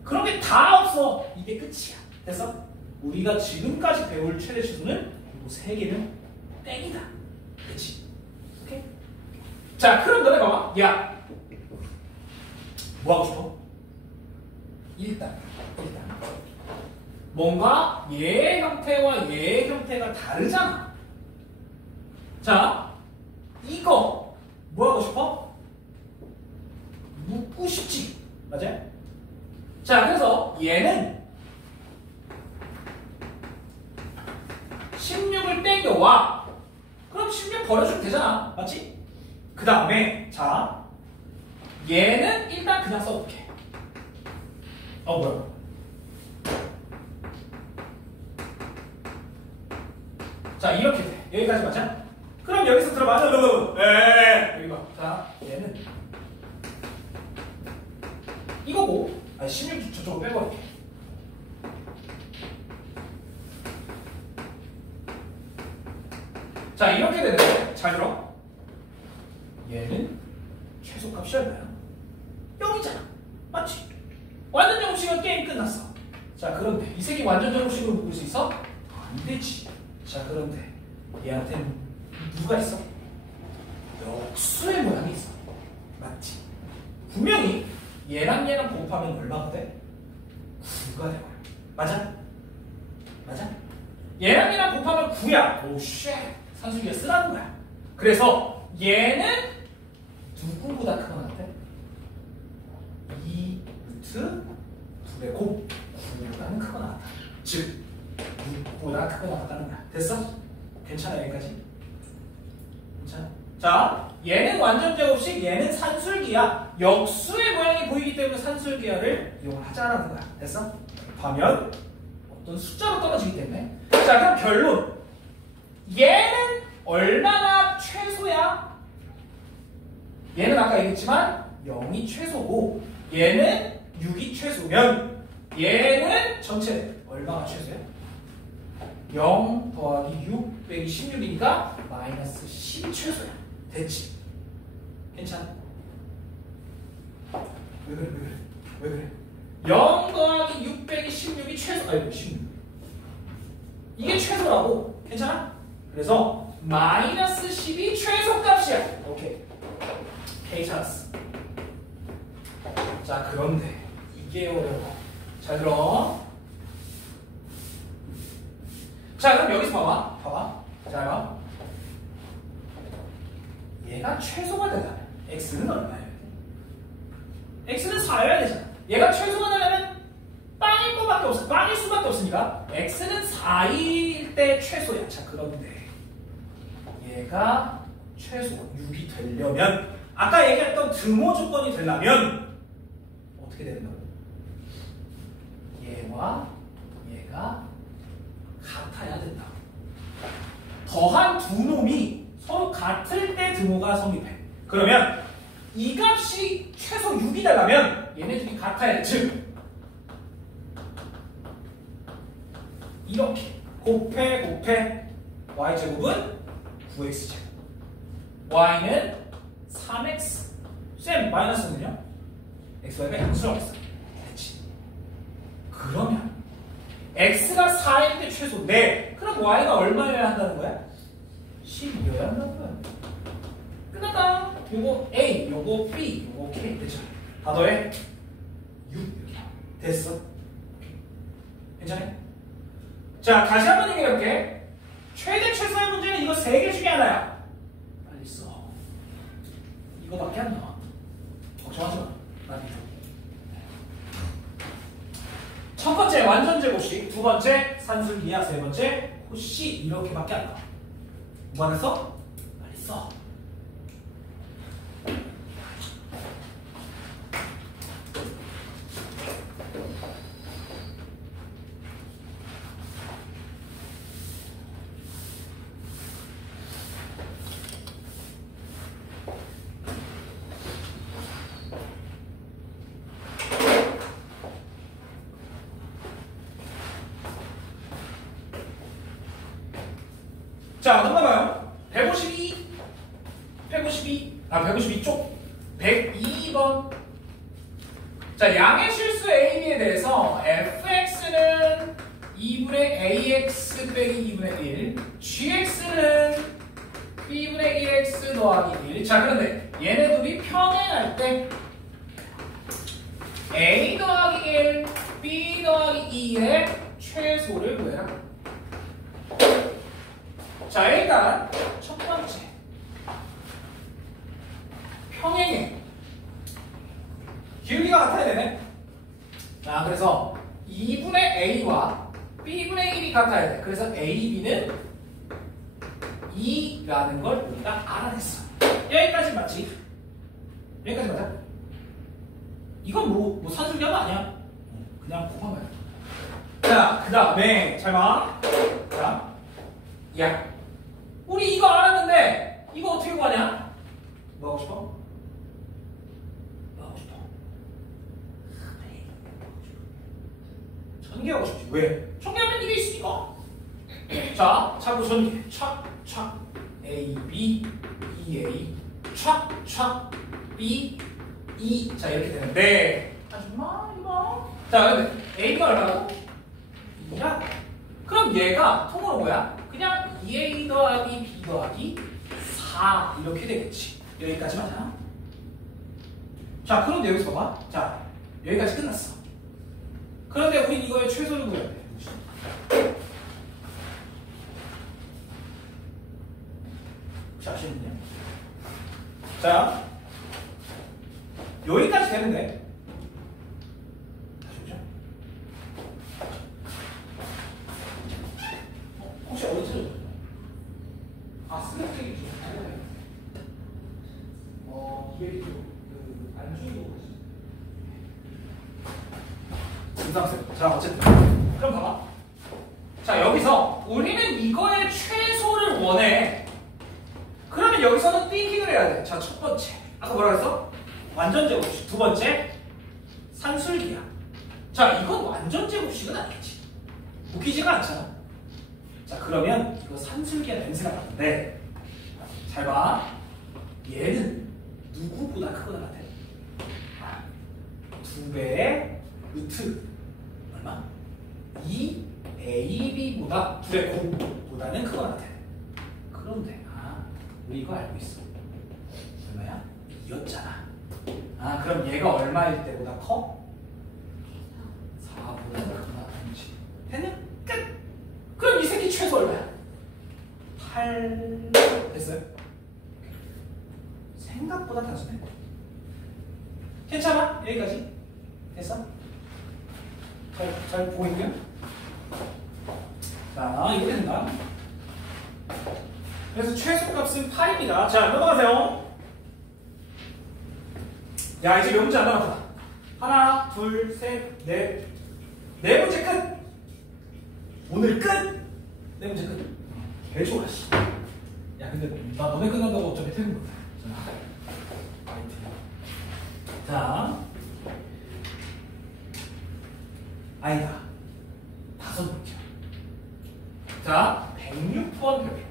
그런 게 다 없어. 이게 끝이야. 됐어? 우리가 지금까지 배울 최대 치수는 이거 세 개는 땡이다. 그치? 오케이? 자, 그럼 너네 봐봐. 야, 뭐 하고 싶어? 일단 뭔가 얘의 형태와 얘의 형태가 다르잖아. 자, 이거 뭐 하고 싶어? 묶고 싶지. 맞아? 자, 그래서 얘는 16을 땡겨와. 그럼 16 버려주면 되잖아. 맞지? 그 다음에 자, 얘는 일단 그냥 써볼게. 뭐야? 자, 이렇게 돼. 여기까지 맞아? 그럼 여기서 들어봐. 여기 봐. 자, 얘는 이거고, 16 저쪽으로 빼버릴게. 자, 이렇게 되는데 잘 들어. 얘는 최소값이 얼마야? 0이잖아. 맞지? 완전 제곱식은 게임 끝났어. 자, 그런데 이 새끼 완전 제곱식으로 묶을 수 있어? 안 되지. 자, 그런데 얘한테는 누가 있어? 역수의 모양이 있어. 맞지? 분명히 얘랑 곱하면 얼마가 돼? 9가 되고. 맞아? 맞아? 얘랑 곱하면 9야. 오 쉣. 산수기가 쓰라는 거야. 그래서 얘는 누구보다 크거나 같아? 2 루트 2의 곱 9보다는 크거나 같다. 즉 6보다 크거나 같다는 거야. 됐어? 괜찮아 여기까지? 괜찮아? 자, 얘는 완전 제곱식, 얘는 산술기야. 역수의 모양이 보이기 때문에 산술기하를 이용하자라는 거야. 됐어? 하면 어떤 숫자로 떨어지기 때문에. 자, 그럼 결론. 얘는 얼마나 최소야? 얘는 아까 얘기했지만 0이 최소고 얘는 6이 최소면 얘는 전체 얼마가 최소야? 0 더하기 6 빼기 16이니까 마이너스 10이 최소야. 됐지? 괜찮아? 왜 그래? 왜 그래? 0 더하기 6 빼기 16이 최소. 아이고 16. 이게 최소라고. 괜찮아? 그래서 마이너스 10이 최소값이야. 오케이. K 찾았어. 자, 그런데 이게 어려워. 잘 들어. 자, 그럼 여기서 봐봐. 잘 봐. 얘가 최소가 되잖아. x는 얼마야? x는 4여야 되잖아. 얘가 최소가 되려면 빵일 거밖에 없어. 빵일 수밖에 없으니까 x는 4일 때 최소야. 자, 그런데 얘가 최소 6이 되려면 아까 얘기했던 등호 조건이 되려면 어떻게 된다고? 얘와 얘가 같아야 된다고. 더한 두 놈이 서로 같을 때 등호가 성립해. 그러면 이 값이 최소 6이 되려면 얘네들이 같아야 돼. 즉 이렇게 곱해 y제곱은 9x제곱 y는 3x 쌤 마이너스는요? xy가 양수라고 했어. 됐지? 그러면 x가 4일 때 최소 4. 그럼 y가 얼마여야 한다는 거야? 12여야 한다는 거야. 끝났다. 요거 a, 요거 b, 요거 k. 됐죠? 다 더해 6 이렇게 됐어. 괜찮아요? 자, 다시 한번 얘기해볼게. 최대 최소의 문제는 이거 3개 중에 하나야. 빨리 써. 이거밖에 안 나와. 걱정하지 마. 난 이거. 첫 번째 완전 제곱식, 두 번째 산술기하, 세 번째 코시 이렇게밖에 안 나와. 뭐 하나 써? 빨리 써. 자, 넘어가요. 152쪽 102번. 자, 양의 실수 AB에 대해서 fx는 2분의 ax 빼기 2분의 1, gx는 b분의 1x 더하기 1. 자, 그런데 얘네 둘이 평행할 때 a 더하기 1, b 더하기 2의 최소를 구해라. 자, 일단 첫 번째 평행해. 기울기가 같아야 되네. 자, 그래서 2분의 a와 b분의 1이 같아야 돼. 그래서 a, b는 2라는 걸 우리가 알아냈어. 여기까지 맞지? 여기까지 맞아? 이건 뭐 산술기하면 아니야. 그냥 곱한 거야. 자, 그 다음에 잘 봐. 자, 야, 우리 이거 알았는데 이거 어떻게 구하냐? 뭐 하고 싶어? 뭐 하고 싶어? 전개하고 싶지. 왜? 전개하면 이게 있으니까. 자, 자꾸 전개. 촥 A, B, E, A 촥 B, E. 자, 이렇게 되는데 아줌마 이거. 자, 근데 A가 얼마라고? 2야. 그럼 얘가 통으로 뭐야? 그냥 2A 더하기 B 더하기 4 이렇게 되겠지. 여기까지 맞아? 자, 그런데 여기서 봐봐. 자, 여기까지 끝났어. 그런데 우린 이거의 최소를 구해야 돼. 혹시 아시는요? 자, 여기까지 되는데. 다시 보자. 혹시 어디서 스냅백이 좀 기획이 좀안 주의고 인상색. 자, 어쨌든 그럼 봐봐. 자, 여기서 우리는 이거의 최소를 원해. 그러면 여기서는 띵킹을 해야 돼. 자, 첫 번째 아까 뭐라 그랬어? 완전 제곱식. 두 번째 산술기야. 자, 이건 완전 제곱식은 아니겠지. 웃기지가 않잖아. 자, 그러면 이거 산술기야 냄새가 나는데 잘 봐. 얘는 누구보다 크거나 같아? 2배의 루트 얼마? 2ab보다 2의 곱보다는 크거나 같아. 그런데 우리 이거 알고 있어. 얼마야? 2였잖아. 그럼 얘가 얼마일 때보다 커? 4보다 크거나 같지. 됐냐? 끝! 그럼 이 새끼 최소 얼마야? 8 됐어요? 생각보다 단순해. 괜찮아? 여기까지? 됐어? 잘 보이고요? 자, 이거 된다. 그래서 최소값은 8입니다. 자, 넘어가세요. 야, 이제 몇 문제 안 남았다. 하나, 둘, 셋, 넷. 네 문제 끝! 오늘 끝! 네 문제 끝. 개 좋아, 씨. 야, 근데 나 너네 끝난다고 어차피 퇴근 못해. 자, 아니다. 5문제. 자, 106번 별표.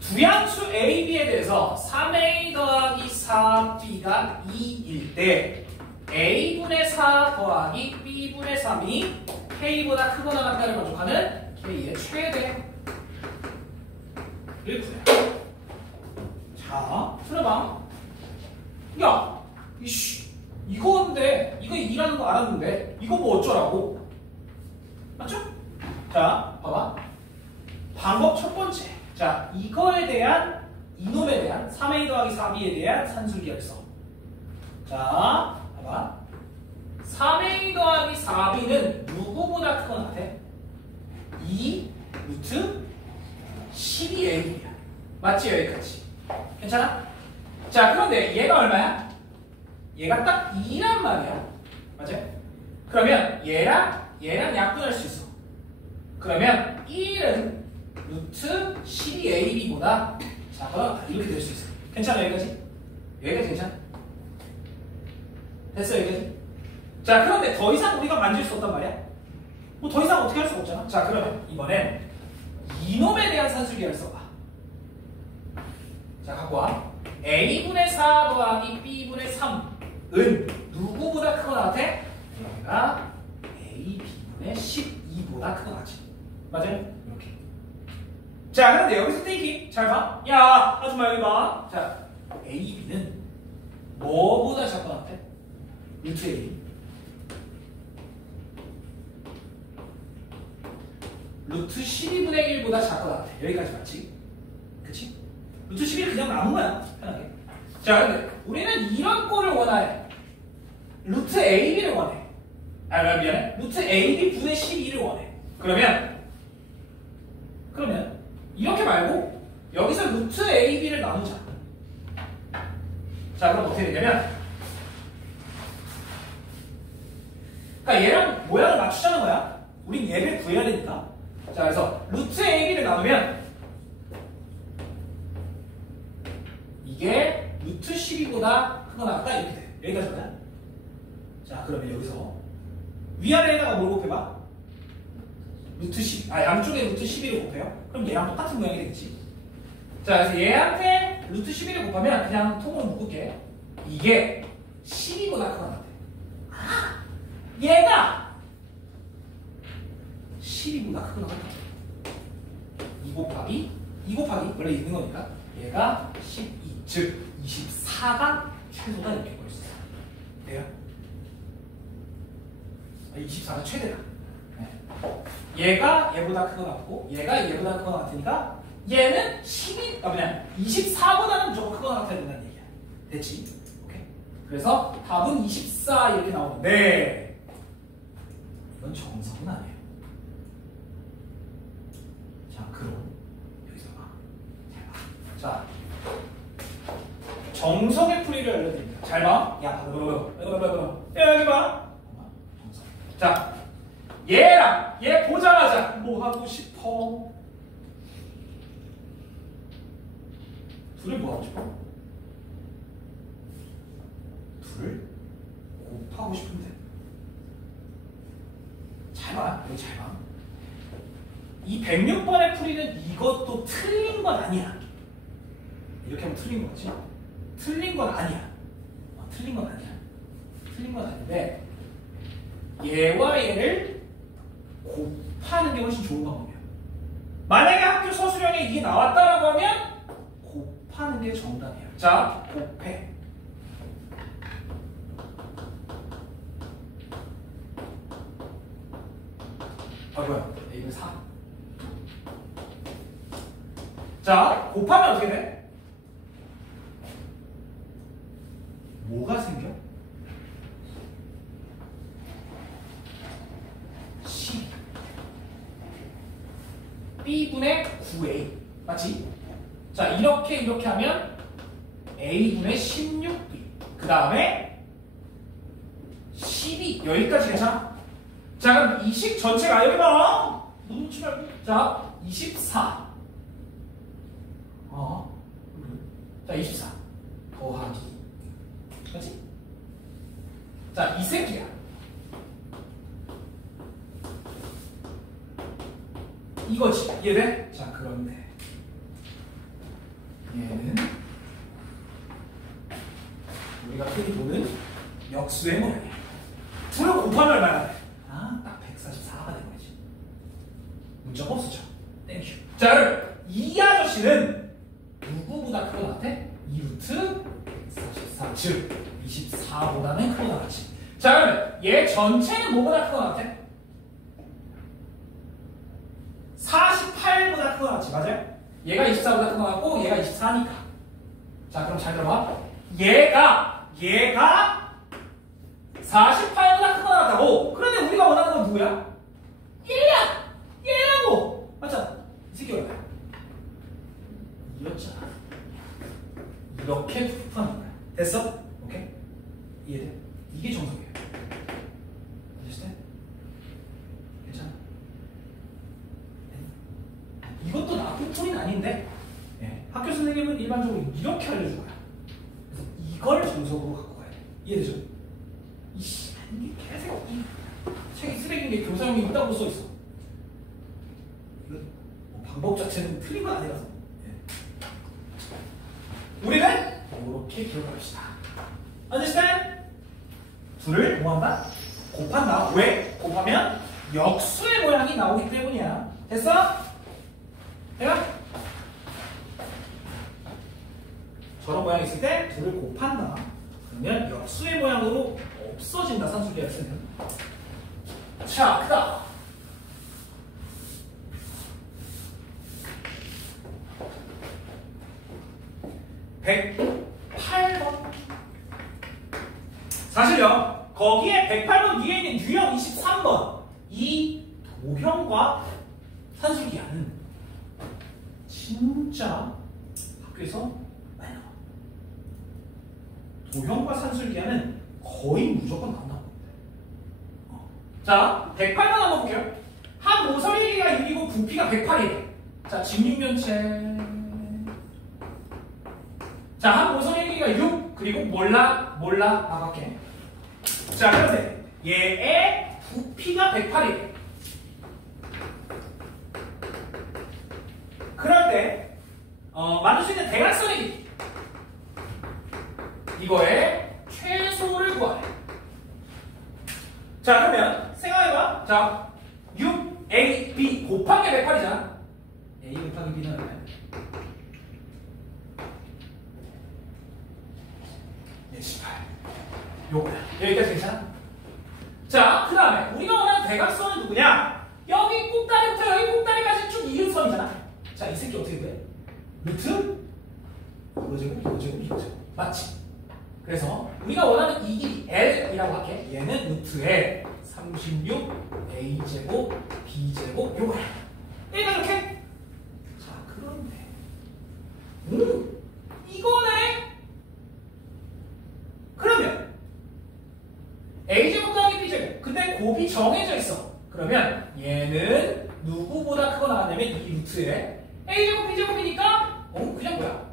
두양수 A, B에 대해서 3A 더하기 4B가 2일 때 A분의 4 더하기 B분의 3이 K보다 크거나 같다를 만족하는 K의 최대를 구해. 자, 풀어봐. 야, 이거인데 이거 2라는 거 알았는데 이거 뭐 어쩌라고? 맞죠? 자, 봐봐. 방법 첫 번째. 자, 이거에 대한 이놈에 대한 3A 더하기 4B에 대한 산술기였어. 자, 봐봐. 3A 더하기 4B는 누구보다 크거나 같아? 2 루트 12A야. 맞지? 여기까지. 괜찮아? 자, 그런데 얘가 얼마야? 얘가 딱 2란 말이야. 맞아? 그러면 얘랑 약분할 수 있어. 그러면 1은 루트 12ab보다 작아. 이렇게 될 수 있어. 괜찮아? 여기까지? 여기까지 괜찮아? 됐어? 여기까지? 자, 그런데 더 이상 우리가 만질 수 없단 말이야. 뭐 더 이상 어떻게 할 수가 없잖아. 자, 그러면 이번엔 이놈에 대한 산술기를 써봐. 자, 갖고 와. A분의 4 더하기 B분의 3은 누구보다 크거나 같아? 얘가 A, B분의 12보다 크거나 같지. 맞아요? 이렇게. 자, 그런데 여기서 띵킹. 잘 봐. 야, 아줌마 여기 봐. 자, A, B는 뭐보다 작거나 같아? 루트 A. 루트 12분의 1보다 작거나 같아. 여기까지 맞지? 그치? 루트 11 그냥 남은 거야. 편하게. 자, 근데 우리는 이런 꼴을 원해. 루트 AB를 원해. 미안해. 루트 AB 분의 12를 원해. 그러면 이렇게 말고 여기서 루트 AB를 나누자. 자, 그럼 어떻게 되냐면 그러니까 얘랑 모양을 맞추자는 거야. 우린 얘를 구해야 되니까. 자, 그래서 루트 AB를 나누면 이게 루트 12보다 크거나 같다 이렇게 돼. 여기까지 맞아? 자, 그러면 여기서 위아래에다가 뭘 곱해봐? 루트 10. 양쪽에 루트 12를 곱해요? 그럼 얘랑 똑같은 모양이 되겠지. 자, 그래서 얘한테 루트 11을 곱하면 그냥 통으로 묶을게. 이게 12보다 크거나 같아. 얘가 12보다 크거나 같아. 2 곱하기 2 곱하기 원래 있는 거니까 얘가 12, 즉 24가 최소다 이렇게 볼 수 있어요. 돼요? 24가 최대다. 네. 얘가 얘보다 크거 같고 얘가 얘보다 크거 같으니까 얘는 24보다는 무조건 크거나 같아야 된다는 얘기야. 됐지? 오케이. 그래서 답은 24 이렇게 나오는데 이건 정석은 아니에요. 자, 그럼 여기서 봐. 잘 봐. 자, 정석의 풀이를 알려드립니다. 잘 봐. 야, 여기 봐. 정석. 자, 얘랑 얘 보자마자 뭐 하고 싶어? 둘을 뭐 하고 싶어? 둘을 곱하고 싶은데. 잘 봐. 여기 잘 봐. 이 106번의 풀이는 이것도 틀린 건 아니야. 이렇게 하면 틀린 거지. 틀린 건 아니야. 틀린 건 아니야. 틀린 건 아닌데 얘와 얘를 곱하는 게 훨씬 좋은 방법이야. 만약에 학교 서술형에 이게 나왔다라고 하면 곱하는 게 정답이야. 자, 곱해. 뭐야? A는 4. 자, 곱하면 어떻게 돼? 뭐가 생겨? 10 B분의 9A 맞지? 자, 이렇게 하면 A분의 16B 그 다음에 12 여기까지 괜찮아? 자, 그럼 이 식 전체가 여기 봐. 눈치 말고. 자, 24. 자, 24 더하기. 그렇지? 자, 이 새끼야. 이거지. 이해돼? 자, 그런데 얘는 우리가 흔히 보는 역수의 모양이야. 둘을 곱하면 얼마나 돼? 딱 144가 되는 거지. 문자가 없어져. 땡큐. 자, 그럼 이 아저씨는 누구보다 크고 같아? 2루트 144, 즉 24보다는 크고 나같지. 자, 그러면 얘 전체는 뭐보다 크고 같아? 48보다 크고 나같지. 맞아요? 얘가 24보다 크고 같고 얘가 24니까. 자, 그럼 잘 들어봐. 얘가 48보다 크고 나같다고. 그런데 우리가 원하는 건 누구야? 얘야! 얘라고! 맞잖아. 이 새끼 얼마야? 이었잖아. 이렇게 푸푸하는 거야. 됐어? 오케이? 이해돼? 이게 정석이야. 됐을 때? 괜찮아? 이것도 나쁜 풀이는 아닌데 학교 선생님은 일반적으로 이렇게 알려줄 거야. 그래서 이걸 정석으로 갖고 가야 돼. 이해되죠? 이씨, 이게 개새끼. 이 책이 쓰레기인 게 교사용이 있다고 써있어. 이거 뭐 방법 자체는 틀린 건 아니라서. 우리는 이렇게 기억합시다. understand? 둘을 뭐한다? 곱한다. 왜? 곱하면 역수의 모양이 나오기 때문이야. 됐어? 내가 저런 모양이 있을 때 둘을 곱한다. 그러면 역수의 모양으로 없어진다. 산술계를 쓰면. 자, 그다음 108번. 사실요, 거기에 108번 위에 있는 유형 23번 이 도형과 산술기하는 진짜 학교에서 많이 나와. 도형과 산술기하는 거의 무조건 나온다고. 자, 108번 한번 볼게요. 한 모서리 길이가 6이고 부피가 108이래. 자, 직육면체. 자, 한 모서리 길이가 6 그리고 몰라 나갈게. 자, 그런데 얘의 부피가 108이래. 그럴 때 만들 수 있는 대각선의 길이 이거의 최소를 구하래. 자, 그러면 생각해봐. 자, 6AB 곱하기 108이잖아. A 곱하기 B는 얼마야? 118. 요거야. 여기까지 괜찮아? 자, 그 다음에 우리가 원하는 대각선은 누구냐? 여기 꼭다리부터 여기 꼭다리까지 쭉 이음선이잖아. 자, 이 새끼 어떻게 돼? 루트? 이거 제곱, 이거 제곱, 이거 제곱. 맞지? 그래서 우리가 원하는 이 길이 L이라고 할게. 얘는 루트에 36 A제곱 B제곱 요거야. 얘가 이렇게? 자, 그런데 이거네? 그러면 A제곱 더하기 B제곱. 근데 곱이 정해져 있어. 그러면 얘는 누구보다 크거 나왔냐면 이 루트에 A제곱 B제곱이니까 그냥 뭐야?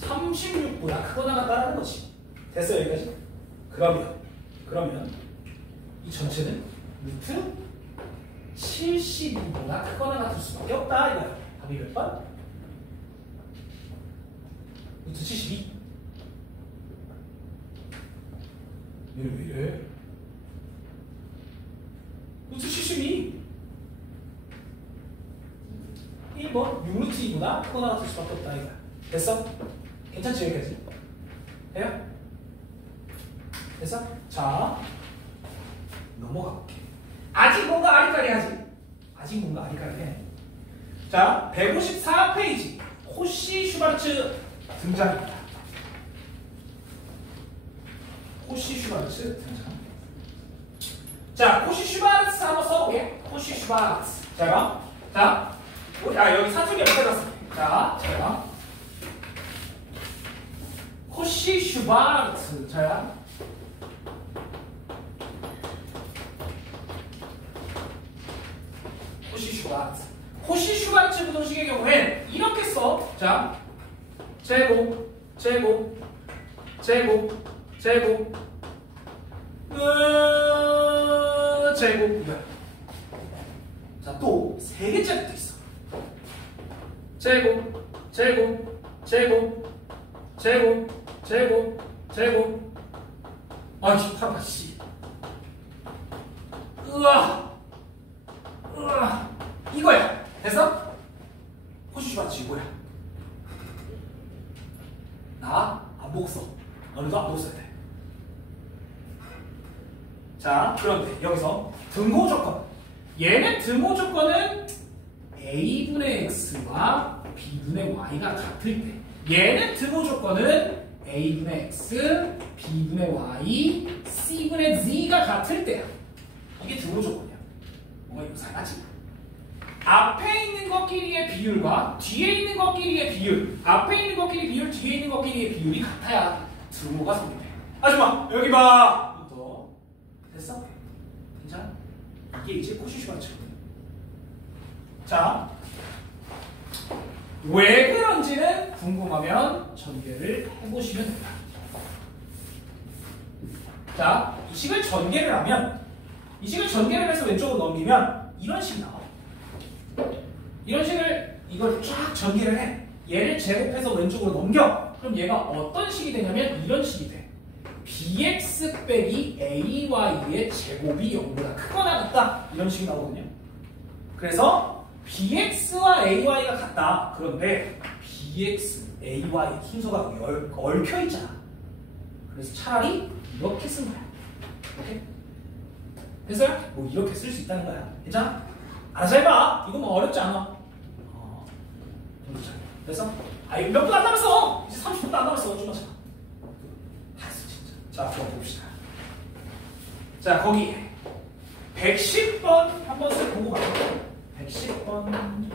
36보다 크거 나갔다라는 거지. 됐어 여기까지? 그러면 이 전체는 루트 72보다 크거나 같을 수밖에 없다 이거야. 답이 몇 번? 루트 72. 얘는 왜 이래? 루트 72. 1번 6루트 2보다 크거나 같을 수밖에 없다 이거야. 됐어? 괜찮지 여기까지? 돼요? 됐어? 자 넘어가볼게. 아직 뭔가 아리까리하지? 아직 뭔가 아리까리해. 자 154페이지 코시 슈바르츠 등장입니다. 코시 슈바르츠 등장. 자 코시 슈바르츠 한번 써보게. 코시 슈바르츠. 자 여기 사투리 옆에 갔어. 자 코시 슈바르츠. 자 코시 슈바르츠. 코시 슈바르츠 부등식의 경우엔 이렇게 써. 자 제곱 제곱 제곱 제곱 제곱. 자 또 세 개짜리도 있어. 제곱 제곱 제곱 제곱 제곱 제곱. 아이씨 파라 씨. 으아 이거야. 됐어? 코시 슈바르츠 이거야. 나 안 보고 써. 너네도 안 보고 써야 돼. 자 그런데 여기서 등호 조건. 얘는 등호 조건은 a분의 x와 b분의 y가 같을 때. 얘는 등호 조건은 a분의 x, b분의 y, c분의 z가 같을 때야. 이게 등호 조건이야. 뭔가 이상하지? 앞에 있는 것끼리의 비율과 뒤에 있는 것끼리의 비율, 앞에 있는 것끼리 비율, 뒤에 있는 것끼리의 비율이 같아야 등호가 성립돼. 아줌마 여기 봐. 부터 됐어? 괜찮아? 이게 이제 코시 슈바르츠거든. 자, 왜 그런지는 궁금하면 전개를 해보시면 됩니다. 자, 이 식을 전개를 하면, 이 식을 전개를 해서 왼쪽으로 넘기면 이런 식이 나와. 이런 식을 이걸 쫙 전개를 해. 얘를 제곱해서 왼쪽으로 넘겨. 그럼 얘가 어떤 식이 되냐면 이런 식이 돼. bx 빼기 ay의 제곱이 0보다 크거나 같다. 이런 식이 나오거든요. 그래서 bx와 ay가 같다. 그런데 bx, ay 순서가 얽혀 있잖아. 그래서 차라리 이렇게 쓴 거야. 이렇게. 됐어요? 뭐 이렇게 쓸 수 있다는 거야. 괜찮아? 알아서 해봐. 이거 뭐 어렵지 않아. 됐어? 몇 분 안 남았어. 이제 30분도 안 남았어. 좀만 자. 알았어 진짜. 자, 그럼 봅시다. 자, 거기 110번 한번 쓱 보고 갈게요. 110번.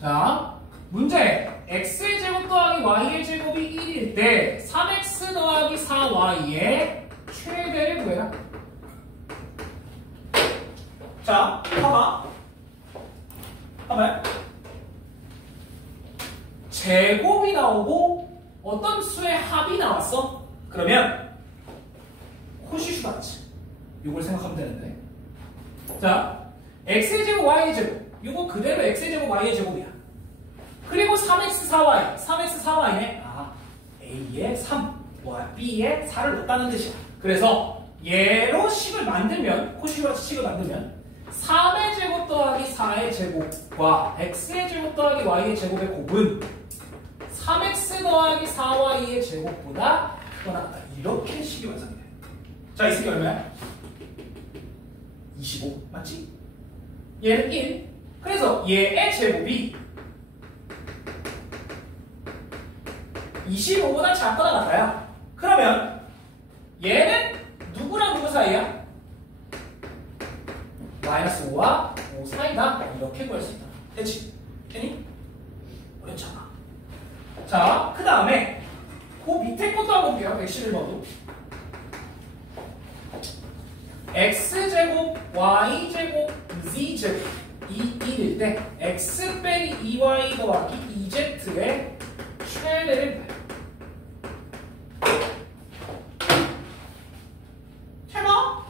자, 문제. x의 제곱 더하기 y의 제곱이 1일 때 3x 더하기 4y의 최대를 구해라. 자, 봐봐. 제곱이 나오고 어떤 수의 합이 나왔어? 그러면 코시 슈바르츠 이걸 생각하면 되는데. 자, x의 제곱 y의 제곱 이거 그대로 x의 제곱 y의 제곱이야. 그리고 3x 4y 3x 4y에 a에 3 b에 4를 넣었다는 뜻이야. 그래서 얘로 식을 만들면 코시 슈바르츠 식을 만들면 3의 제곱 더하기 4의 제곱과 x의 제곱 더하기 y의 제곱의 곱은 3x 더하기 4y의 제곱보다 크거나 같다. 이렇게 식이 완성이 돼. 자, 이 새끼 얼마야? 25 맞지? 얘는 1. 그래서 얘의 제곱이 25보다 작거나 같아요. 그러면 얘는 누구랑 누구 사이야? 마이너스 5와 5 사이다. 이렇게 구할 수 있다. 됐지? 됐니? 어렵잖아. 자, 그 다음에 그 밑에 것도 한번 볼게요. 111번도. x제곱, y제곱, z제곱 이 1일 때 x 빼기 2y 더하기 2z의 최대를 봐요. 해봐.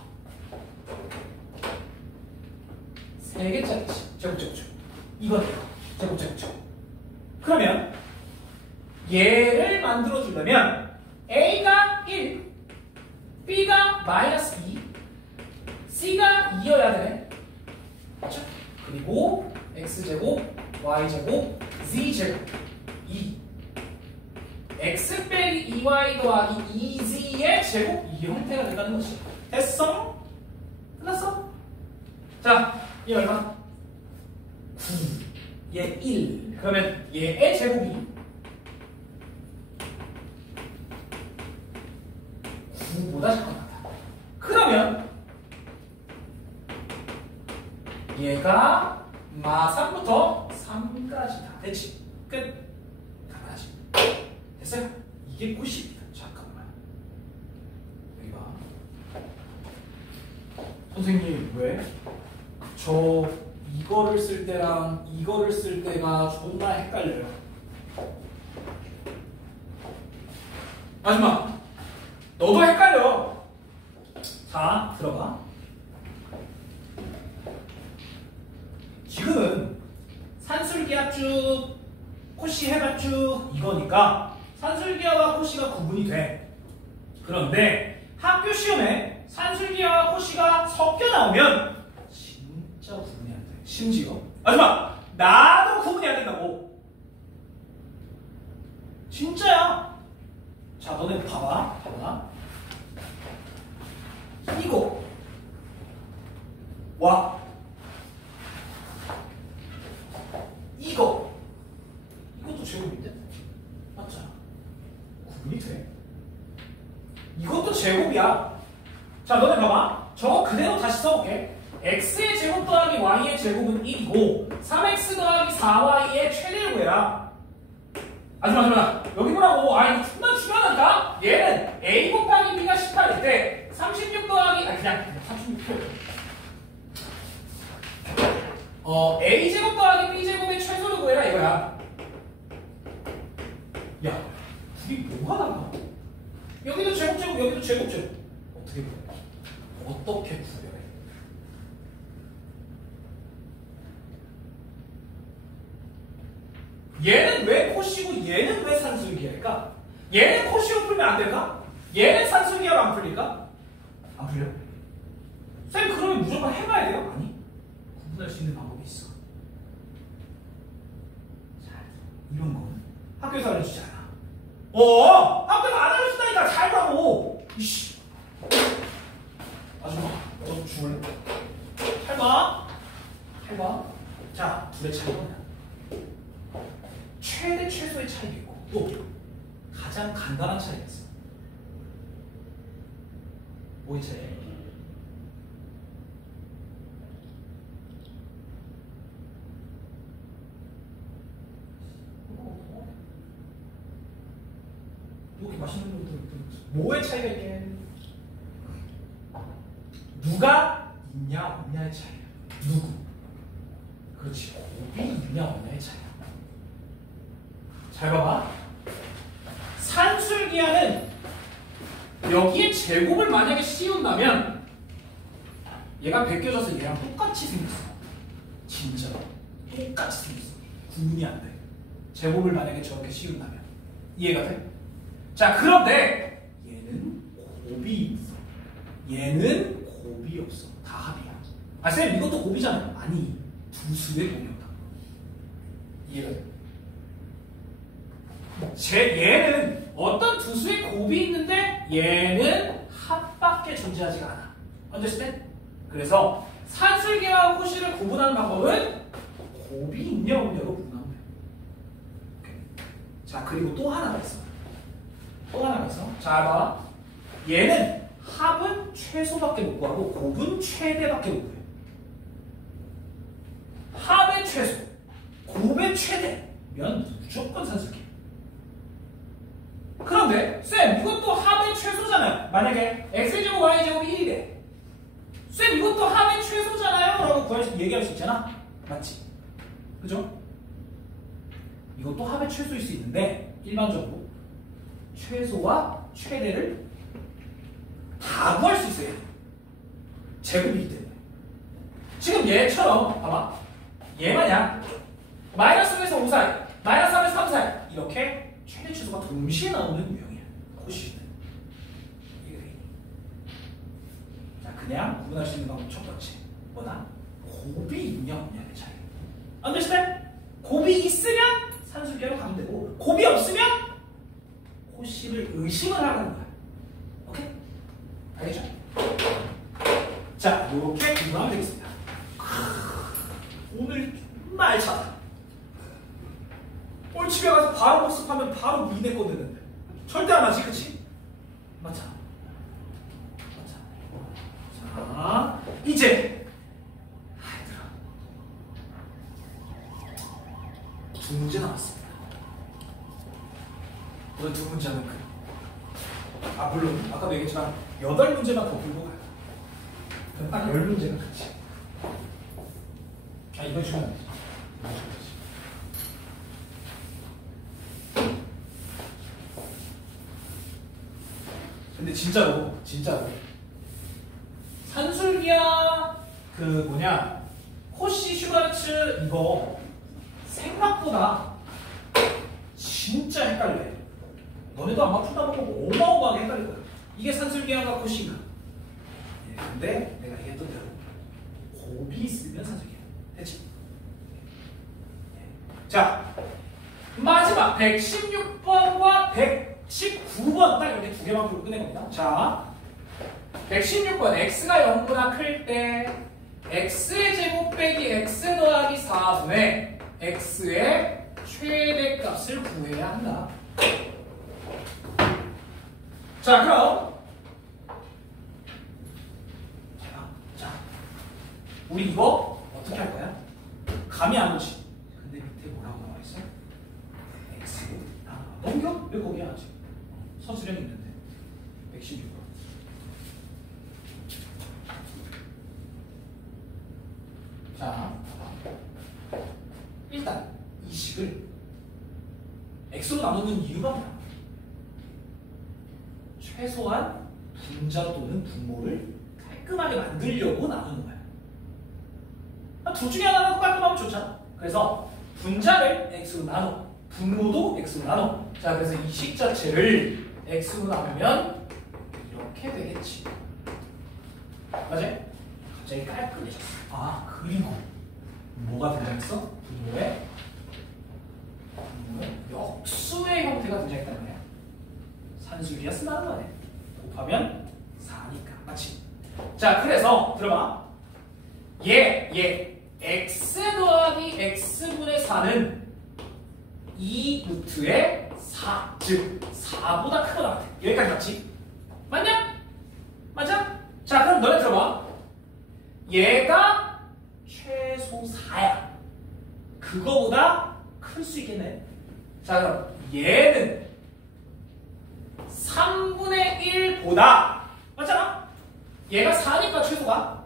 3개짜리지. 제곱. 이거네요. 제곱. 그러면 얘를 만들어주려면 a가 1, b가 마이너스 2, c가 2여야 되네. 맞죠? 그리고 x제곱, y제곱, z제곱 2 x 빼기 2y 더하기 2z의 제곱 이 형태가 된다는 것이. 됐어? 끝났어? 자, 얘 얼마? 9. 얘 1. 그러면 얘의 제곱이 9보다 작거나 같다. 그러면 얘가 마3부터 3까지 다 됐지? 끝. 가능하지? 됐어요? 이게 90이다. 잠깐만. 여기 봐. 선생님, 왜? 저 이거를 쓸 때랑 이거를 쓸 때가 존나 헷갈려요. 아줌마, 너도 헷갈려. 자, 들어봐. 지금은 산술기하 쭉, 코시해가 쭉 이거니까 산술기하와 코시가 구분이 돼. 그런데 학교 시험에 산술기하와 코시가 섞여 나오면 진짜 구분이 안 돼. 심지어 아줌마, 나도 구분이 안 된다고. 진짜야. 자, 너네 봐봐. 이거 와, 이것도 제곱인데? 맞잖아. 구분이 돼. 이것도 제곱이야. 자, 너네 봐봐. 저거 그대로 다시 써볼게. x의 제곱 더하기 y의 제곱은 1이고 3x 더하기 4y의 최대를 구해라. 아줌마, 여기 보라고. 아, 이거 존나 중요하다니까. 얘는 a 곱하기 b가 18일 때 36 더하기, 그냥 36표. a제곱 더하기 b제곱의 최소를 구해라 이거야. 야, 둘이 뭐가 달라? 여기도 제곱제곱, 여기도 제곱제곱. 어떻게 구해? 어떻게 구별해? 얘는 왜 코시고 얘는 왜 산술기할까? 얘는 코시로 풀면 안 될까? 얘는 산술기하로 안 풀릴까? 안 풀려? 쌤, 그러면 무조건 해봐야 돼요? 아니, 구분할 수 있는 방법이 있어. 자, 이런 거는 학교에서 알려주지 않아. 학교에서 안 알려준다니까. 잘 가고. 이씨. 아줌마, 너 죽을래? 해봐. 자, 둘의 차이는 최대 최소의 차이가 있고 또 가장 간단한 차이가 있어. 뭐의 차이? 이렇게 맛있는 것들 뭐의 차이가 있겠? 누가 있냐 없냐의 차이야. 누구? 그렇지. 곱이 있냐 없냐의 차이야. 잘 봐봐. 산술기하는 여기에 제곱을 만약에 씌운다면 얘가 벗겨져서 얘랑 똑같이 생겼어. 진짜 똑같이 생겼어. 구분이 안 돼. 제곱을 만약에 저렇게 씌운다면 이해가 돼? 자, 그런데 얘는 곱이 있어. 얘는 곱이 없어. 다 합이야. 아, 쌤, 이것도 곱이잖아요. 아니, 두 수의 곱이었다. 이해가 돼? 얘는 어떤 두 수의 곱이 있는데 얘는 합밖에 존재하지가 않아. understand? 그래서 산술기와 호시를 구분하는 방법은 곱이 있냐 없냐로 구분하면 돼요. 오케이. 자, 그리고 또 하나가 있어. 또 하나가 있어. 잘 봐. 얘는 합은 최소밖에 못 구하고 곱은 최대밖에 못 구해요. 합의 최소, 곱의 최대면 무조건 산술기. 그런데 쌤, 이것도 합의 최소잖아요. 만약에 x제곱 y제곱이 1이 돼. 쌤, 이것도 합의 최소잖아요 라고 얘기할 수 있잖아. 맞지? 그죠? 이것도 합의 최소일 수 있는데 일반적으로 최소와 최대를 다 구할 수 있어요. 제곱이기 때문에. 지금 얘처럼 봐봐. 얘 마냥 마이너스 1에서 5 사이, 마이너스 3에서 3 사이 이렇게 최대 최소가 동시에 나오는 유형이야. 코시는. 자, 그냥 구분할 수 있는 방법 첫 번째. 뭐다? 곱이 있냐 없냐의 차이. understand? 곱이 있으면 산술기로 가면 되고 곱이 없으면 코시를 의심을 하는 거야. 오케이? 알겠죠? 자, 이렇게 구분하면 되겠습니다. 오늘 정말 알차다. 오늘 집에 가서 바로 복습하면 바로 미네 거 되는데 절대 안 하지, 그치? 맞아. 자, 이제 두 문제 나왔습니다. 오늘 두 문제는 물론 아까도 얘기했지만 8문제만 더 풀고 가요. 딱 10문제가 끝이. 이번 주면 안 되지. 근데 진짜로 산술기야 코시 슈바르츠 이거 생각보다 진짜 헷갈려요. 너네도 아마 풀다 보고 어마어마하게 헷갈릴 거야. 이게 산술기야가 코시인가? 근데 내가 얘기했던 대로 곱이 있으면 산술기야. 됐지? 자, 마지막 116번과 119번 딱 이렇게 두 개만 풀고 끝낸 겁니다. 자, 116번 x가 0보다 클 때 x의 제곱 빼기 x 더하기 4분의 x의 최대값을 구해야 한다. 자, 그럼 자, 우리 이거 어떻게 할 거야? 감이 안 오지? 근데 밑에 뭐라고 나와 있어? x 넘겨? 왜 거기야 아직? 서술형 있는데 116번. 자, 일단 이 식을 x로 나누는 이유가 뭐야? 최소한 분자 또는 분모를 깔끔하게 만들려고 나누는 거야. 둘 중에 하나는 깔끔하면 좋잖아. 그래서 분자를 x로 나눠, 분모도 x로 나눠. 자, 그래서 이 식 자체를 x로 나누면 이렇게 되겠지. 맞아요? 갑자기 깔끔해졌어. 그리고 뭐가 등장했어? 분모의 역수의 형태가 등장했단 말이야. 산술기야 쓴다는 거네. 곱하면 4니까. 맞지? 자, 그래서 들어봐. 얘 x 더하기 x분의 4는 2 루트의 4, 즉 4보다 크거나 같아. 여기까지 맞지? 맞냐? 맞아? 자, 그럼 너네 들어봐. 얘가 최소 4야. 그거보다 클 수 있겠네. 자, 그럼 얘는 3분의 1보다 맞잖아? 얘가 4니까 최소가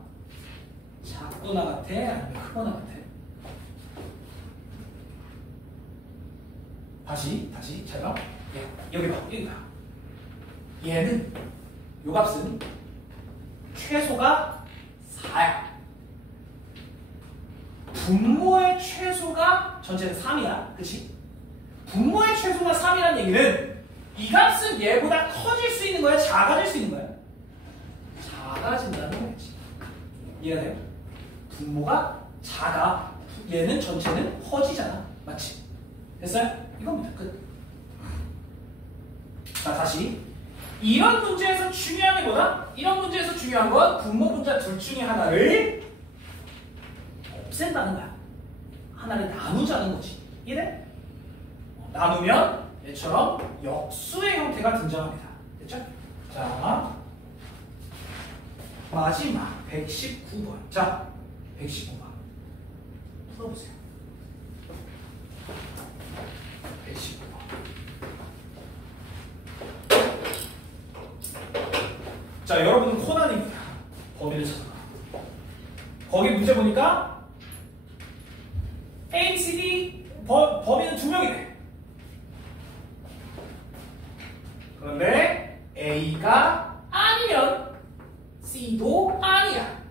작거나 같아? 아니면 크거나 같아? 다시 잘 봐. 여기 봐. 얘는 요 값은 최소가 4야. 분모의 최소가 전체는 3이야. 그치? 분모의 최소가 3이라는 얘기는 이 값은 얘보다 커질 수 있는 거야? 작아질 수 있는 거야? 작아진다는 거지. 이해가 돼요? 분모가 작아. 얘는 전체는 허지잖아. 맞지? 됐어요? 이겁니다. 끝. 자, 다시. 이런 문제에서 중요한 게 뭐다? 이런 문제에서 중요한 건 분모 분자 둘 중에 하나를 없앤다는 거야. 하나를 나누자는 거지. 이래? 나누면 얘처럼 역수의 형태가 등장합니다. 됐죠? 자, 마지막 119번. 자, 119번. 풀어보세요. 119번. 자, 여러분은 코난입니다. 범위를 찾아라. 거기 문제 보니까 A, B, C, D 범위는 두 명이네. 그런데 A가 아니면 C도 아니야.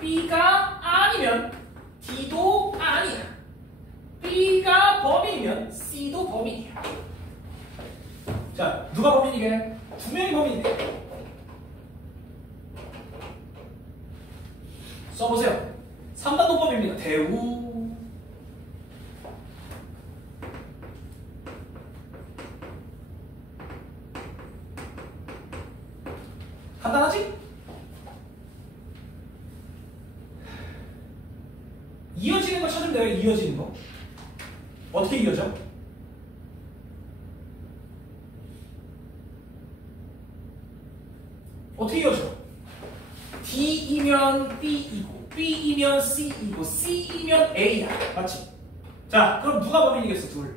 B가 아니면 D도 아니야. B가 범인이면 C도 범인이야. 자, 누가 범인이게? 두 명이 범인이네. 써보세요. 3단 논법입니다. 대우. 간단하지? 이어지는 거 찾으면 돼요. 이어지는 거. 어떻게 이어져? 어떻게 이어져? D이면 B이고 B이면 C이고 C이면 A야. 맞지? 자, 그럼 누가 범인이겠어? 둘.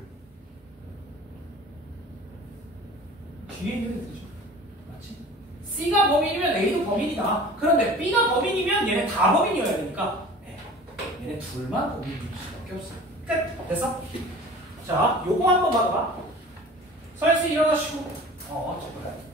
뒤에 있는 애들이죠. 맞지? C가 범인이면 A도 범인이다. 그런데 B가 범인이면 얘네 다 범인이어야 되니까 얘네 둘만 범인일 수밖에 없어. 끝! 됐어? 자, 요거 한번 받아봐. 서현씨 일어나시고. 잠깐만.